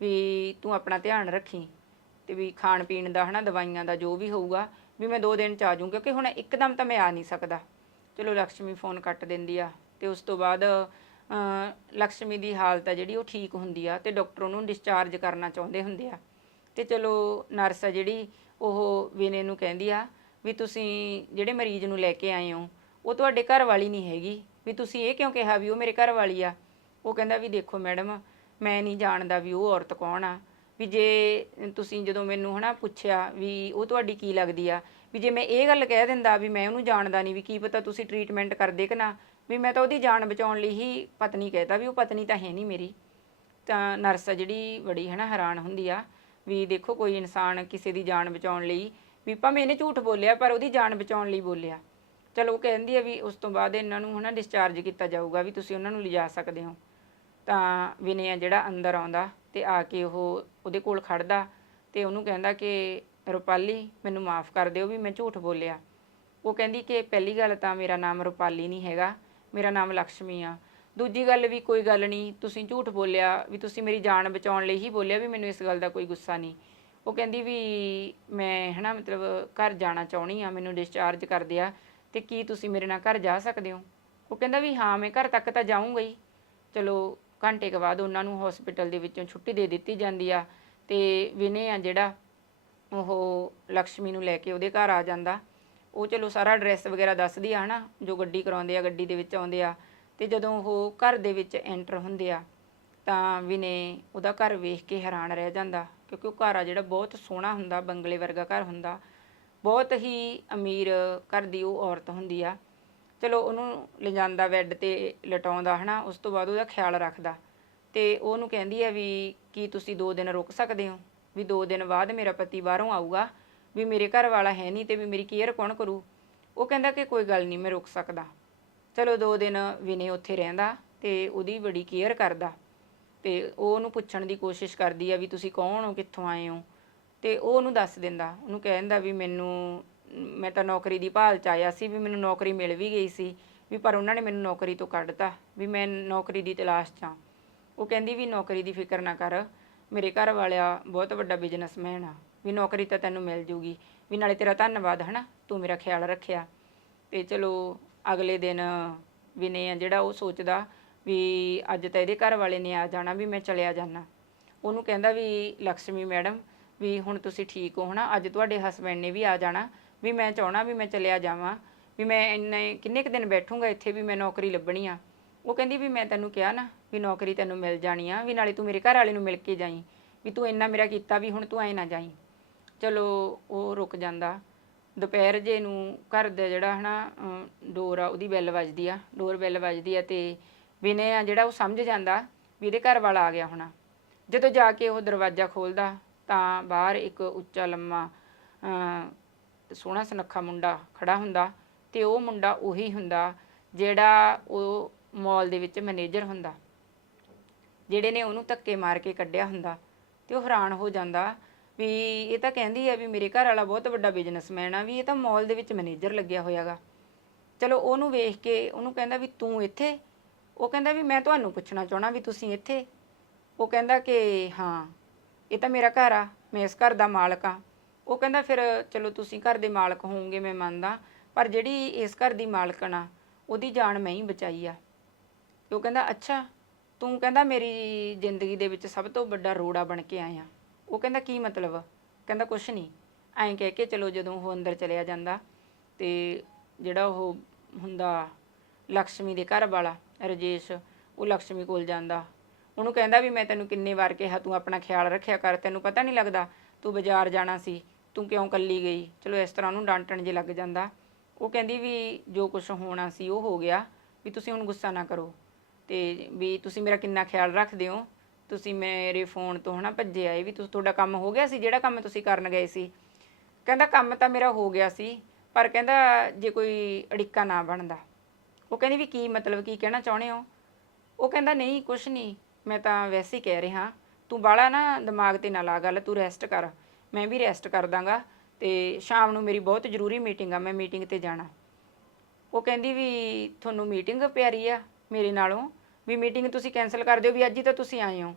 ਵੀ ਤੂੰ ਆਪਣਾ ਧਿਆਨ ਰੱਖੀ ਤੇ ਵੀ ਖਾਣ ਪੀਣ ਦਾ ਹਨਾ, ਦਵਾਈਆਂ ਦਾ ਜੋ ਵੀ ਹੋਊਗਾ ਵੀ ਮੈਂ 2 ਦਿਨ ਚ ਆ ਜਾਊਂ, ਕਿਉਂਕਿ ਹੁਣ ਇੱਕਦਮ ਤਾਂ ਮੈਂ ਆ ਨਹੀਂ ਸਕਦਾ। ਚਲੋ ਲక్ష్ਮੀ ਫੋਨ ਕੱਟ ਦਿੰਦੀ ਆ ਤੇ ਉਸ ਤੋਂ ਬਾਅਦ ਲక్ష్ਮੀ ਦੀ ਹਾਲਤ ਆ ਜਿਹੜੀ ਉਹ ਠੀਕ ਹੁੰਦੀ ਆ ਤੇ ਡਾਕਟਰ ਉਹਨੂੰ ਡਿਸਚਾਰਜ ਕਰਨਾ ਚਾਹੁੰਦੇ ਹੁੰਦੇ ਆ। ਤੇ ਚਲੋ ਨਰਸ ਆ ਜਿਹੜੀ ਉਹ ਵਿਨੇ ਨੂੰ ਕਹਿੰਦੀ ਆ ਵੀ ਤੁਸੀਂ ਜਿਹੜੇ ਮਰੀਜ਼ ਨੂੰ ਲੈ ਕੇ ਆਏ ਹੋ, ਉਹ ਤੁਹਾਡੇ ਘਰ ਵਾਲੀ ਨਹੀਂ ਹੈਗੀ। ਵੀ ਤੁਸੀਂ ਇਹ ਕਿਉਂ ਕਿਹਾ ਵੀ ਉਹ ਮੇਰੇ ਘਰ ਵਾਲੀ ਆ? ਉਹ ਕਹਿੰਦਾ ਵੀ ਦੇਖੋ ਮੈਡਮ, ਮੈਂ ਨਹੀਂ ਜਾਣਦਾ ਵੀ ਉਹ ਔਰਤ ਕੌਣ ਆ। ਵੀ ਜੇ ਤੁਸੀਂ ਜਦੋਂ ਮੈਨੂੰ ਹਨਾ ਪੁੱਛਿਆ ਵੀ ਉਹ ਤੁਹਾਡੀ ਕੀ ਲੱਗਦੀ ਆ? ਵੀ ਜੇ ਮੈਂ ਇਹ ਗੱਲ ਕਹਿ ਦਿੰਦਾ ਵੀ ਮੈਂ ਉਹਨੂੰ ਜਾਣਦਾ ਨਹੀਂ ਵੀ ਕੀ ਪਤਾ ਤੁਸੀਂ ਟ੍ਰੀਟਮੈਂਟ ਕਰਦੇ ਕਿ ਨਾ, ਵੀ ਮੈਂ ਤਾਂ ਉਹਦੀ ਜਾਨ ਬਚਾਉਣ ਲਈ ਹੀ ਪਤਨੀ ਕਹਿਤਾ ਵੀ ਉਹ ਪਤਨੀ ਤਾਂ ਹੈ ਨਹੀਂ ਮੇਰੀ। ਤਾਂ ਨਰਸ ਆ ਜਿਹੜੀ ਬੜੀ ਹਨਾ ਹੈਰਾਨ ਹੁੰਦੀ ਆ। ਵੀ ਦੇਖੋ ਕੋਈ ਇਨਸਾਨ ਕਿਸੇ ਦੀ ਜਾਨ ਬਚਾਉਣ ਲਈ ਵੀ ਭਾਵੇਂ ਇਹਨੇ ਝੂਠ ਬੋਲਿਆ, ਪਰ ਉਹਦੀ ਜਾਨ ਬਚਾਉਣ ਲਈ ਬੋਲਿਆ। ਚਲੋ ਉਹ ਕਹਿੰਦੀ ਹੈ ਵੀ ਉਸ ਤੋਂ ਬਾਅਦ ਇਹਨਾਂ ਨੂੰ ਹਨਾ ਡਿਸਚਾਰਜ ਕੀਤਾ ਜਾਊਗਾ ਵੀ ਤੁਸੀਂ ਉਹਨਾਂ ਨੂੰ ਲਿਜਾ ਸਕਦੇ ਹੋ। ਤਾਂ ਵਿਨੇ ਆ ਜਿਹੜਾ ਅੰਦਰ ਆਉਂਦਾ ਤੇ ਆ ਕੇ ਉਹ ਉਹਦੇ ਕੋਲ ਖੜਦਾ ਤੇ ਉਹਨੂੰ ਕਹਿੰਦਾ ਕਿ, ਰੁਪਾਲੀ, ਮੈਨੂੰ ਮਾਫ ਕਰ ਦਿਓ ਵੀ ਮੈਂ ਝੂਠ ਬੋਲਿਆ। ਉਹ ਕਹਿੰਦੀ ਕਿ, ਪਹਿਲੀ ਗੱਲ ਤਾਂ ਮੇਰਾ ਨਾਮ ਰੁਪਾਲੀ ਨਹੀਂ ਹੈਗਾ। ਮੇਰਾ ਨਾਮ ਲక్ష్ਮੀ ਆ। ਦੂਜੀ ਗੱਲ ਵੀ ਕੋਈ ਗੱਲ ਨਹੀਂ, ਤੁਸੀਂ ਝੂਠ ਬੋਲਿਆ, ਵੀ ਤੁਸੀਂ ਮੇਰੀ ਜਾਨ ਬਚਾਉਣ ਲਈ ਹੀ ਬੋਲਿਆ ਵੀ ਮੈਨੂੰ ਇਸ ਗੱਲ ਦਾ ਕੋਈ ਗੁੱਸਾ ਨਹੀਂ। ਉਹ ਕਹਿੰਦੀ ਵੀ ਮੈਂ ਹਨਾ ਮਤਲਬ ਘਰ ਜਾਣਾ ਚਾਹੁੰਦੀ ਆ ਮੈਨੂੰ ਡਿਸਚਾਰਜ ਕਰ ਦਿਆ ਤੇ ਕੀ ਤੁਸੀਂ ਮੇਰੇ ਨਾਲ ਘਰ ਜਾ ਸਕਦੇ ਹੋ? ਉਹ ਕਹਿੰਦਾ ਵੀ ਹਾਂ, ਮੈਂ ਘਰ ਤੱਕ ਤਾਂ ਜਾਊਂਗਾ ਹੀ। ਚਲੋ, ਘੰਟੇ ਕੁ ਬਾਅਦ ਉਹਨਾਂ ਨੂੰ ਹਸਪੀਟਲ ਦੇ ਵਿੱਚੋਂ ਛੁੱਟੀ ਦੇ ਦਿੱਤੀ ਜਾਂਦੀ ਆ ਤੇ ਵਿਨੇ ਆ ਜਿਹੜਾ ਉਹ ਲక్ష్ਮੀ ਨੂੰ ਲੈ ਕੇ ਉਹਦੇ ਘਰ ਆ ਜਾਂਦਾ। ਉਹ ਚਲੋ ਸਾਰਾ ਐਡਰੈਸ ਵਗੈਰਾ ਦੱਸਦੀ ਆ ਹਨਾ, ਜੋ ਗੱਡੀ ਕਰਾਉਂਦੇ ਆ, ਗੱਡੀ ਦੇ ਵਿੱਚ ਆਉਂਦੇ ਆ। ਤੇ ਜਦੋਂ ਉਹ ਘਰ ਦੇ ਵਿੱਚ ਐਂਟਰ ਹੁੰਦੇ ਆ, ਤਾਂ ਵਿਨੇ ਉਹਦਾ ਘਰ ਵੇਖ ਕੇ ਹੈਰਾਨ ਰਹਿ ਜਾਂਦਾ, ਕਿਉਂਕਿ ਉਹ ਘਰ ਆ ਜਿਹੜਾ ਬਹੁਤ ਸੋਹਣਾ ਹੁੰਦਾ, ਬੰਗਲੇ ਵਰਗਾ ਘਰ ਹੁੰਦਾ। ਬਹੁਤ ਹੀ ਅਮੀਰ ਘਰ ਦੀ ਉਹ ਔਰਤ ਹੁੰਦੀ ਆ। ਚਲੋ ਉਹਨੂੰ ਲਿਜਾਂਦਾ ਬੈੱਡ ਤੇ ਲਟਾਉਂਦਾ, ਹਨਾ, ਉਸ ਤੋਂ ਬਾਅਦ ਉਹਦਾ ਖਿਆਲ ਰੱਖਦਾ। ਤੇ ਉਹਨੂੰ ਕਹਿੰਦੀ ਆ ਵੀ ਕੀ ਤੁਸੀਂ 2 ਦਿਨ ਰੁਕ ਸਕਦੇ ਹੋ? ਵੀ 2 ਦਿਨ ਬਾਅਦ ਮੇਰਾ ਪਤੀ ਬਾਹਰੋਂ ਆਊਗਾ, ਵੀ ਮੇਰੇ ਘਰ ਵਾਲਾ ਹੈ ਨਹੀਂ ਤੇ ਵੀ ਮੇਰੀ ਕੇਅਰ ਕੌਣ ਕਰੂ? ਉਹ ਕਹਿੰਦਾ ਕਿ ਕੋਈ ਗੱਲ ਨਹੀਂ, ਮੈਂ ਰੁਕ ਸਕਦਾ। ਚਲੋ ਦੋ ਦਿਨ ਵਿਨੇ ਉੱਥੇ ਰਹਿੰਦਾ ਤੇ ਉਹਦੀ ਬੜੀ ਕੇਅਰ ਕਰਦਾ ਤੇ ਉਹ ਉਹਨੂੰ ਪੁੱਛਣ ਦੀ ਕੋਸ਼ਿਸ਼ ਕਰਦੀ ਆ ਵੀ ਤੁਸੀਂ ਕੌਣ ਹੋ, ਕਿੱਥੋਂ ਆਏ ਹੋ? ਤੇ ਉਹ ਉਹਨੂੰ ਦੱਸ ਦਿੰਦਾ, ਉਹਨੂੰ ਕਹਿੰਦਾ ਵੀ ਮੈਨੂੰ, ਮੈਂ ਤਾਂ ਨੌਕਰੀ ਦੀ ਭਾਲ ਚ ਆਇਆ ਸੀ ਵੀ ਮੈਨੂੰ ਨੌਕਰੀ ਮਿਲ ਵੀ ਗਈ ਸੀ, ਵੀ ਪਰ ਉਹਨਾਂ ਨੇ ਮੈਨੂੰ ਨੌਕਰੀ ਤੋਂ ਕੱਢਤਾ, ਵੀ ਮੈਂ ਨੌਕਰੀ ਦੀ ਤਲਾਸ਼ 'ਚ ਹਾਂ। ਉਹ ਕਹਿੰਦੀ ਵੀ ਨੌਕਰੀ ਦੀ ਫਿਕਰ ਨਾ ਕਰ, ਮੇਰੇ ਘਰ ਵਾਲਿਆ ਬਹੁਤ ਵੱਡਾ ਬਿਜ਼ਨਸਮੈਨ ਆ, ਵੀ ਨੌਕਰੀ ਤਾਂ ਤੈਨੂੰ ਮਿਲ ਜੂਗੀ, ਵੀ ਨਾਲੇ ਤੇਰਾ ਧੰਨਵਾਦ ਹਨਾ, ਤੂੰ ਮੇਰਾ ਖਿਆਲ ਰੱਖਿਆ। ਤੇ ਚਲੋ ਅਗਲੇ ਦਿਨ ਵਿਨੇ ਆ, ਜਿਹੜਾ ਉਹ ਸੋਚਦਾ ਵੀ ਅੱਜ ਤਾਂ ਇਹਦੇ ਘਰ ਵਾਲੇ ਨੇ ਆ ਜਾਣਾ, ਵੀ ਮੈਂ ਚਲਿਆ ਜਾਣਾ ਉਹਨੂੰ ਕਹਿੰਦਾ ਵੀ ਲక్ష్ਮੀ ਮੈਡਮ, ਵੀ ਹੁਣ ਤੁਸੀਂ ਠੀਕ ਹੋ ਨਾ ਅੱਜ ਤੁਹਾਡੇ ਹਸਬੰਡ ਨੇ ਵੀ ਆ ਜਾਣਾ, ਵੀ ਮੈਂ ਚਾਹਣਾ ਵੀ ਮੈਂ ਚਲਿਆ ਜਾਵਾਂ, ਵੀ ਮੈਂ ਇੰਨੇ, ਕਿੰਨੇ ਕੁ ਦਿਨ ਬੈਠੂੰਗਾ ਇੱਥੇ ਵੀ ਮੈਂ ਨੌਕਰੀ ਲੱਭਣੀ ਆ? ਉਹ ਕਹਿੰਦੀ ਵੀ, ਮੈਂ ਤੈਨੂੰ ਕਿਹਾ ਨਾ ਵੀ ਨੌਕਰੀ ਤੈਨੂੰ ਮਿਲ ਜਾਣੀ ਆ, ਵੀ ਨਾਲੇ ਤੂੰ ਮੇਰੇ ਘਰ ਵਾਲੇ ਨੂੰ ਮਿਲ ਕੇ ਜਾਈਂ, ਵੀ ਤੂੰ ਇੰਨਾ ਮੇਰਾ ਕੀਤਾ ਵੀ ਹੁਣ ਤੂੰ ਐ ਨਾ ਜਾਈਂ। ਚਲੋ, ਉਹ ਰੁਕ ਜਾਂਦਾ। ਦੁਪਹਿਰ ਜੇ ਨੂੰ ਘਰ ਦਾ ਜਿਹੜਾ ਹਨਾ ਅਮ, ਡੋਰ ਆ ਉਹਦੀ ਬੈਲ ਵੱਜਦੀ ਆ ਡੋਰ ਬੈਲ ਵੱਜਦੀ ਆ ਤੇ ਵਿਨੇ ਆ ਜਿਹੜਾ ਉਹ ਸਮਝ ਜਾਂਦਾ ਵੀ ਇਹਦੇ ਘਰ ਵਾਲਾ ਆ ਗਿਆ ਹੋਣਾ। ਜਦੋਂ ਜਾ ਕੇ ਉਹ ਦਰਵਾਜ਼ਾ ਖੋਲਦਾ ਤਾਂ ਬਾਹਰ ਇੱਕ ਉੱਚਾ ਲੰਮਾ ਸੋਹਣਾ ਸੁਨੱਖਾ ਮੁੰਡਾ ਖੜਾ ਹੁੰਦਾ ਤੇ ਉਹ ਮੁੰਡਾ ਉਹੀ ਹੁੰਦਾ ਜਿਹੜਾ ਉਹ ਮਾਲ ਦੇ ਵਿੱਚ ਮੈਨੇਜਰ ਹੁੰਦਾ। ਜਿਹੜੇ ਨੇ ਉਹਨੂੰ ਧੱਕੇ ਮਾਰ ਕੇ ਕੱਢਿਆ ਹੁੰਦਾ ਤੇ ਉਹ ਹੈਰਾਨ ਹੋ ਜਾਂਦਾ ਵੀ ਇਹ ਤਾਂ ਕਹਿੰਦੀ ਆ ਵੀ ਮੇਰੇ ਘਰ ਵਾਲਾ ਬਹੁਤ ਵੱਡਾ ਬਿਜ਼ਨਸਮੈਨ ਆ, ਵੀ ਇਹ ਤਾਂ ਮਾਲ ਦੇ ਵਿੱਚ ਮੈਨੇਜਰ ਲੱਗਿਆ ਹੋਇਆਗਾ ਚਲੋ ਉਹਨੂੰ ਵੇਖ ਕੇ ਉਹਨੂੰ ਕਹਿੰਦਾ ਵੀ ਤੂੰ ਇੱਥੇ? ਉਹ ਕਹਿੰਦਾ ਵੀ ਮੈਂ ਤੁਹਾਨੂੰ ਪੁੱਛਣਾ ਚਾਹਣਾ ਵੀ ਤੁਸੀਂ ਇੱਥੇ? ਉਹ ਕਹਿੰਦਾ ਕਿ ਹਾਂ, ਇਹ ਤਾਂ ਮੇਰਾ ਘਰ ਆ, ਮੈਂ ਇਸ ਘਰ ਦਾ ਮਾਲਕ ਆ। ਉਹ ਕਹਿੰਦਾ ਫਿਰ ਚਲੋ ਤੁਸੀਂ ਘਰ ਦੇ ਮਾਲਕ ਹੋਵੋਗੇ, ਮੈਂ ਮੰਨਦਾ, ਪਰ ਜਿਹੜੀ ਇਸ ਘਰ ਦੀ ਮਾਲਕਣ ਆ, ਉਹਦੀ ਜਾਨ ਮੈਂ ਹੀ ਬਚਾਈ ਆ। ਉਹ ਕਹਿੰਦਾ, ਅੱਛਾ, ਤੂੰ ਕਹਿੰਦਾ ਮੇਰੀ ਜ਼ਿੰਦਗੀ ਦੇ ਵਿੱਚ ਸਭ ਤੋਂ ਵੱਡਾ ਰੋੜਾ ਬਣ ਕੇ ਆਇਆ। ਉਹ ਕਹਿੰਦਾ ਕੀ ਮਤਲਬ? ਕਹਿੰਦਾ ਕੁਛ ਨਹੀਂ ਐਂ ਕਹਿ ਕੇ ਚਲੋ ਜਦੋਂ ਉਹ ਅੰਦਰ ਚਲਿਆ ਜਾਂਦਾ ਤੇ ਜਿਹੜਾ ਉਹ ਹੁੰਦਾ ਲక్ష్ਮੀ ਦੇ ਘਰ ਵਾਲਾ, ਰਜੇਸ਼, ਉਹ ਲక్ష్ਮੀ ਕੋਲ ਜਾਂਦਾ। ਉਹਨੂੰ ਕਹਿੰਦਾ ਵੀ ਮੈਂ ਤੈਨੂੰ ਕਿੰਨੇ ਵਾਰ ਕਿਹਾ, ਤੂੰ ਆਪਣਾ ਖਿਆਲ ਰੱਖਿਆ ਕਰ, ਤੈਨੂੰ ਪਤਾ ਨਹੀਂ ਲੱਗਦਾ, ਤੂੰ ਬਾਜ਼ਾਰ ਜਾਣਾ ਸੀ, ਤੂੰ ਕਿਉਂ ਕੱਲੀ ਗਈ? ਚਲੋ ਇਸ ਤਰ੍ਹਾਂ ਉਹਨੂੰ ਡਾਂਟਣ ਜੇ ਲੱਗ ਜਾਂਦਾ। ਉਹ ਕਹਿੰਦੀ ਵੀ ਜੋ ਕੁਝ ਹੋਣਾ ਸੀ ਉਹ ਹੋ ਗਿਆ, ਵੀ ਤੁਸੀਂ ਹੁਣ ਗੁੱਸਾ ਨਾ ਕਰੋ। ਤੇ ਵੀ ਤੁਸੀਂ ਮੇਰਾ ਕਿੰਨਾ ਖਿਆਲ ਰੱਖਦੇ ਹੋ? ਤੁਸੀਂ ਮੇਰੇ ਫੋਨ ਤੋਂ ਹਨਾ ਭੱਜੇ ਆਏ ਵੀ ਤੁਸੀਂ, ਤੁਹਾਡਾ ਕੰਮ ਹੋ ਗਿਆ ਸੀ, ਜਿਹੜਾ ਕੰਮ ਤੁਸੀਂ ਕਰਨ ਗਏ ਸੀ। ਕਹਿੰਦਾ ਕੰਮ ਤਾਂ ਮੇਰਾ ਹੋ ਗਿਆ ਸੀ, ਪਰ ਕਹਿੰਦਾ ਜੇ ਕੋਈ ਅੜਿੱਕਾ ਨਾ ਬਣਦਾ। ਉਹ ਕਹਿੰਦੀ ਵੀ ਕੀ ਮਤਲਬ, ਕੀ ਕਹਿਣਾ ਚਾਹੁੰਦੇ ਹੋ? ਉਹ ਕਹਿੰਦਾ ਨਹੀਂ, ਕੁਛ ਨਹੀਂ, ਮੈਂ ਤਾਂ ਵੈਸੇ ਹੀ ਕਹਿ ਰਿਹਾ। ਤੂੰ ਬਾਲਾ ਨਾ ਦਿਮਾਗ ਤੇ ਨਾ ਲਾ ਗੱਲ, ਤੂੰ ਰੈਸਟ ਕਰ। ਮੈਂ ਵੀ ਰੈਸਟ ਕਰ ਦਾਂਗਾ ਤੇ ਸ਼ਾਮ ਨੂੰ ਮੇਰੀ ਬਹੁਤ ਜ਼ਰੂਰੀ ਮੀਟਿੰਗ ਆ, ਮੈਂ ਮੀਟਿੰਗ ਤੇ ਜਾਣਾ। ਉਹ ਕਹਿੰਦੀ ਵੀ ਤੁਹਾਨੂੰ ਮੀਟਿੰਗ ਪਿਆਰੀ ਆ ਮੇਰੇ ਨਾਲੋਂ। ਵੀ ਮੀਟਿੰਗ ਤੁਸੀਂ ਕੈਨਸਲ ਕਰ ਦਿਓ ਵੀ ਅੱਜ ਹੀ ਤਾਂ ਤੁਸੀਂ ਆਏ ਹੋ।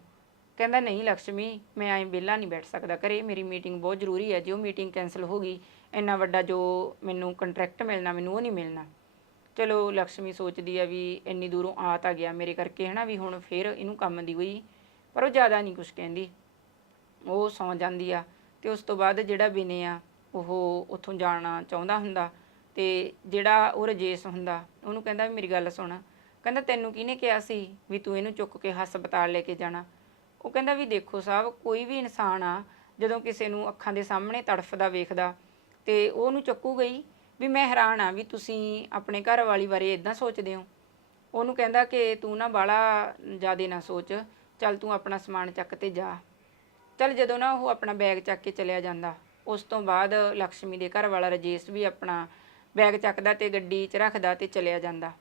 ਕਹਿੰਦਾ, ਨਹੀਂ ਲక్ష్ਮੀ ਮੈਂ ਐਂ ਵਿਹਲਾ ਨਹੀਂ ਬੈਠ ਸਕਦਾ ਘਰੇ। ਮੇਰੀ ਮੀਟਿੰਗ ਬਹੁਤ ਜ਼ਰੂਰੀ ਹੈ ਜੇ। ਉਹ ਮੀਟਿੰਗ ਕੈਨਸਲ ਹੋ ਗਈ। ਇੰਨਾ ਵੱਡਾ ਜੋ ਮੈਨੂੰ ਕੰਟਰੈਕਟ ਮਿਲਣਾ, ਮੈਨੂੰ ਉਹ ਨਹੀਂ ਮਿਲਣਾ। ਚਲੋ ਲక్ష్ਮੀ ਸੋਚਦੀ ਆ ਵੀ ਇੰਨੀ ਦੂਰੋਂ ਆ ਤਾਂ ਗਿਆ ਮੇਰੇ ਕਰਕੇ, ਹਨਾ, ਵੀ ਹੁਣ ਫੇਰ ਇਹਨੂੰ ਕੰਮ ਦੀ ਹੋਈ। ਪਰ ਉਹ ਜ਼ਿਆਦਾ ਨਹੀਂ ਕੁਝ ਕਹਿੰਦੀ। ਉਹ ਸੌਂ ਜਾਂਦੀ ਆ ਤੇ ਉਸ ਤੋਂ ਬਾਅਦ ਜਿਹੜਾ ਬਿਨੇ ਆ, ਉਹ ਉੱਥੋਂ ਜਾਣਾ ਚਾਹੁੰਦਾ ਹੁੰਦਾ ਤੇ ਜਿਹੜਾ ਉਹ ਰਜੇਸ਼ ਹੁੰਦਾ, ਉਹਨੂੰ ਕਹਿੰਦਾ ਵੀ ਮੇਰੀ ਗੱਲ ਸੁਣ। ਕਹਿੰਦਾ, ਤੈਨੂੰ ਕਿਹਨੇ ਕਿਹਾ ਸੀ ਵੀ ਤੂੰ ਇਹਨੂੰ ਚੁੱਕ ਕੇ ਹਸਪਤਾਲ ਲੈ ਕੇ ਜਾਣਾ? ਉਹ ਕਹਿੰਦਾ, ਵੀ ਦੇਖੋ ਸਾਹਿਬ, ਕੋਈ ਵੀ ਇਨਸਾਨ ਆ, ਜਦੋਂ ਕਿਸੇ ਨੂੰ ਅੱਖਾਂ ਦੇ ਸਾਹਮਣੇ ਤੜਫਦਾ ਵੇਖਦਾ ਤੇ ਉਹਨੂੰ ਚੱਕੂ ਗਈ ਵੀ ਮੈਂ ਹੈਰਾਨ ਆ ਵੀ ਤੁਸੀਂ ਆਪਣੇ ਘਰ ਵਾਲੀ ਬਾਰੇ ਇਦਾਂ ਸੋਚਦੇ ਹੋ। ਉਹਨੂੰ ਕਹਿੰਦਾ ਕਿ ਤੂੰ ਨਾ ਬਾਲਾ ਜ਼ਿਆਦੇ ਨਾ ਸੋਚ, ਚੱਲ ਤੂੰ ਆਪਣਾ ਸਮਾਨ ਚੱਕ ਤੇ ਜਾ। ਚੱਲ ਜਦੋਂ ਨਾ ਉਹ ਆਪਣਾ ਬੈਗ ਚੱਕ ਕੇ ਚਲਿਆ ਜਾਂਦਾ, ਉਸ ਤੋਂ ਬਾਅਦ ਲక్ష్ਮੀ ਦੇ ਘਰ ਵਾਲਾ ਰਜੇਸ਼ ਵੀ ਆਪਣਾ ਬੈਗ ਚੱਕਦਾ ਤੇ ਗੱਡੀ 'ਚ ਰੱਖਦਾ ਤੇ ਚਲਿਆ ਜਾਂਦਾ।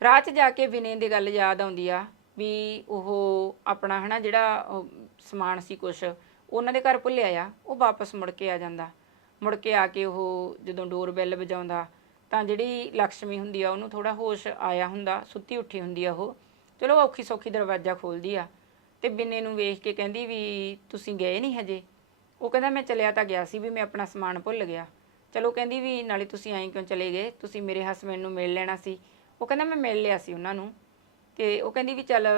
ਰਾਹ 'ਚ ਜਾ ਕੇ ਵਿਨੇ ਦੀ ਗੱਲ ਯਾਦ ਆਉਂਦੀ ਆ ਵੀ ਉਹ ਆਪਣਾ ਹਨਾ ਜਿਹੜਾ ਸਮਾਨ ਸੀ ਕੁਛ, ਉਹਨਾਂ ਦੇ ਘਰ ਭੁੱਲਿਆ ਆ, ਉਹ ਵਾਪਸ ਮੁੜ ਕੇ ਆ ਜਾਂਦਾ। ਮੁੜ ਕੇ ਆ ਕੇ ਉਹ ਜਦੋਂ ਡੋਰ ਬੈਲ ਵਜਾਉਂਦਾ, ਤਾਂ ਜਿਹੜੀ ਲక్ష్ਮੀ ਹੁੰਦੀ ਆ, ਉਹਨੂੰ ਥੋੜਾ ਹੋਸ਼ ਆਇਆ ਹੁੰਦਾ, ਸੁੱਤੀ ਉੱਠੀ ਹੁੰਦੀ ਆ ਉਹ। ਚਲੋ ਔਖੀ ਸੌਖੀ ਦਰਵਾਜ਼ਾ ਖੋਲਦੀ ਆ ਤੇ ਬਿੰਨੇ ਨੂੰ ਵੇਖ ਕੇ ਕਹਿੰਦੀ ਵੀ ਤੁਸੀਂ ਗਏ ਨਹੀਂ ਹਜੇ। ਉਹ ਕਹਿੰਦਾ ਮੈਂ ਚਲਿਆ ਤਾਂ ਗਿਆ ਸੀ ਵੀ ਮੈਂ ਆਪਣਾ ਸਮਾਨ ਭੁੱਲ ਗਿਆ। ਚਲੋ ਕਹਿੰਦੀ ਵੀ ਨਾਲੇ ਤੁਸੀਂ ਐਂ ਕਿਉਂ ਚਲੇ ਗਏ? ਤੁਸੀਂ ਮੇਰੇ ਹਸਬੰਡ ਨੂੰ ਮਿਲ ਲੈਣਾ ਸੀ। ਉਹ ਕਹਿੰਦਾ ਮੈਂ ਮਿਲ ਲਿਆ ਸੀ ਉਹਨਾਂ ਨੂੰ ਤੇ ਉਹ ਕਹਿੰਦੀ ਵੀ ਚੱਲ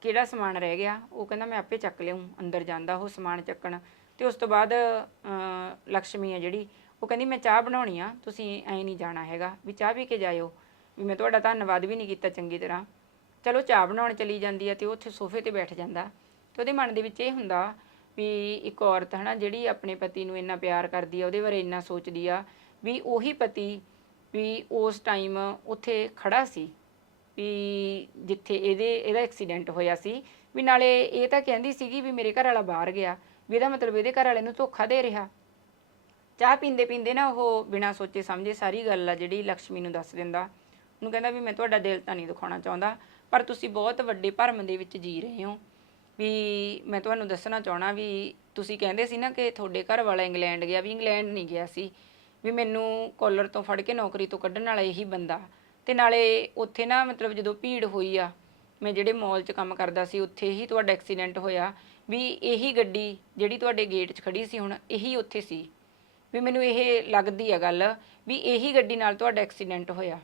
ਕਿਹੜਾ ਸਮਾਨ ਰਹਿ ਗਿਆ? ਉਹ ਕਹਿੰਦਾ ਮੈਂ ਆਪੇ ਚੱਕ ਲਿਆਉਂ ਅੰਦਰ ਜਾਂਦਾ ਉਹ ਸਮਾਨ ਚੱਕਣ। ਤੇ ਉਸ ਤੋਂ ਬਾਅਦ ਅਮ, ਲక్ష్ਮੀ ਆ ਜਿਹੜੀ ਉਹ ਕਹਿੰਦੀ ਮੈਂ ਚਾਹ ਬਣਾਉਣੀ ਆ ਤੁਸੀਂ ਐਂ ਨਹੀਂ ਜਾਣਾ ਹੈਗਾ ਵੀ ਚਾਹ ਪੀ ਕੇ ਜਾਇਓ। ਵੀ ਮੈਂ ਤੁਹਾਡਾ ਧੰਨਵਾਦ ਵੀ ਨਹੀਂ ਕੀਤਾ ਚੰਗੀ ਤਰ੍ਹਾਂ। ਚਲੋ ਚਾਹ ਬਣਾਉਣ ਚਲੀ ਜਾਂਦੀ ਆ ਤੇ ਉਹ ਉੱਥੇ ਸੋਫੇ ਤੇ ਬੈਠ ਜਾਂਦਾ। ਤੇ ਉਹਦੇ ਮਨ ਦੇ ਵਿੱਚ ਇਹ ਹੁੰਦਾ ਵੀ ਇੱਕ ਔਰਤ ਹਨਾ ਜਿਹੜੀ ਆਪਣੇ ਪਤੀ ਨੂੰ ਇੰਨਾ ਪਿਆਰ ਕਰਦੀ ਆ ਉਹਦੇ ਬਾਰੇ ਇੰਨਾ ਸੋਚਦੀ ਆ ਵੀ ਉਹੀ ਪਤੀ ਵੀ ਉਸ ਟਾਈਮ ਉੱਥੇ ਖੜਾ ਸੀ ਵੀ ਜਿੱਥੇ ਇਹਦੇ, ਇਹਦਾ ਐਕਸੀਡੈਂਟ ਹੋਇਆ ਸੀ। ਵੀ ਨਾਲੇ ਇਹ ਤਾਂ ਕਹਿੰਦੀ ਸੀਗੀ ਵੀ ਮੇਰੇ ਘਰ ਵਾਲਾ ਬਾਹਰ ਗਿਆ। ਵੀ ਇਹਦਾ ਮਤਲਬ ਇਹਦੇ ਘਰ ਵਾਲੇ ਨੂੰ ਧੋਖਾ ਦੇ ਰਿਹਾ। ਚਾਹ ਪੀਂਦੇ ਪੀਂਦੇ ਨਾ ਉਹ ਬਿਨਾਂ ਸੋਚੇ ਸਮਝੇ ਸਾਰੀ ਗੱਲ ਆ ਜਿਹੜੀ ਲక్ష్ਮੀ ਨੂੰ ਦੱਸ ਦਿੰਦਾ। ਉਹਨੂੰ ਕਹਿੰਦਾ ਵੀ ਮੈਂ ਤੁਹਾਡਾ ਦਿਲ ਤਾਂ ਨਹੀਂ ਦਿਖਾਉਣਾ ਚਾਹੁੰਦਾ, ਪਰ ਤੁਸੀਂ ਬਹੁਤ ਵੱਡੇ ਭਰਮ ਦੇ ਵਿੱਚ ਜੀ ਰਹੇ ਹੋ। ਵੀ ਮੈਂ ਤੁਹਾਨੂੰ ਦੱਸਣਾ ਚਾਹਣਾ ਵੀ ਤੁਸੀਂ ਕਹਿੰਦੇ ਸੀ ਨਾ ਕਿ ਤੁਹਾਡੇ ਘਰ ਵਾਲਾ ਇੰਗਲੈਂਡ ਗਿਆ, ਵੀ ਇੰਗਲੈਂਡ ਨਹੀਂ ਗਿਆ ਸੀ। ਵੀ ਮੈਨੂੰ ਕਾਲਰ ਤੋਂ ਫੜ ਕੇ ਨੌਕਰੀ ਤੋਂ ਕੱਢਣ ਵਾਲਾ ਇਹੀ ਬੰਦਾ। ਤੇ ਨਾਲੇ ਉੱਥੇ ਨਾ ਮਤਲਬ ਜਦੋਂ ਭੀੜ ਹੋਈ ਆ, ਮੈਂ ਜਿਹੜੇ ਮਾਲ 'ਚ ਕੰਮ ਕਰਦਾ ਸੀ, ਉੱਥੇ ਹੀ ਤੁਹਾਡਾ ਐਕਸੀਡੈਂਟ ਹੋਇਆ। ਵੀ ਇਹੀ ਗੱਡੀ ਜਿਹੜੀ ਤੁਹਾਡੇ ਗੇਟ 'ਚ ਖੜੀ ਸੀ ਹੁਣ, ਇਹੀ ਉੱਥੇ ਸੀ। ਵੀ ਮੈਨੂੰ ਇਹ ਲੱਗਦੀ ਆ ਗੱਲ ਵੀ ਇਹੀ ਗੱਡੀ ਨਾਲ ਤੁਹਾਡਾ ਐਕਸੀਡੈਂਟ ਹੋਇਆ।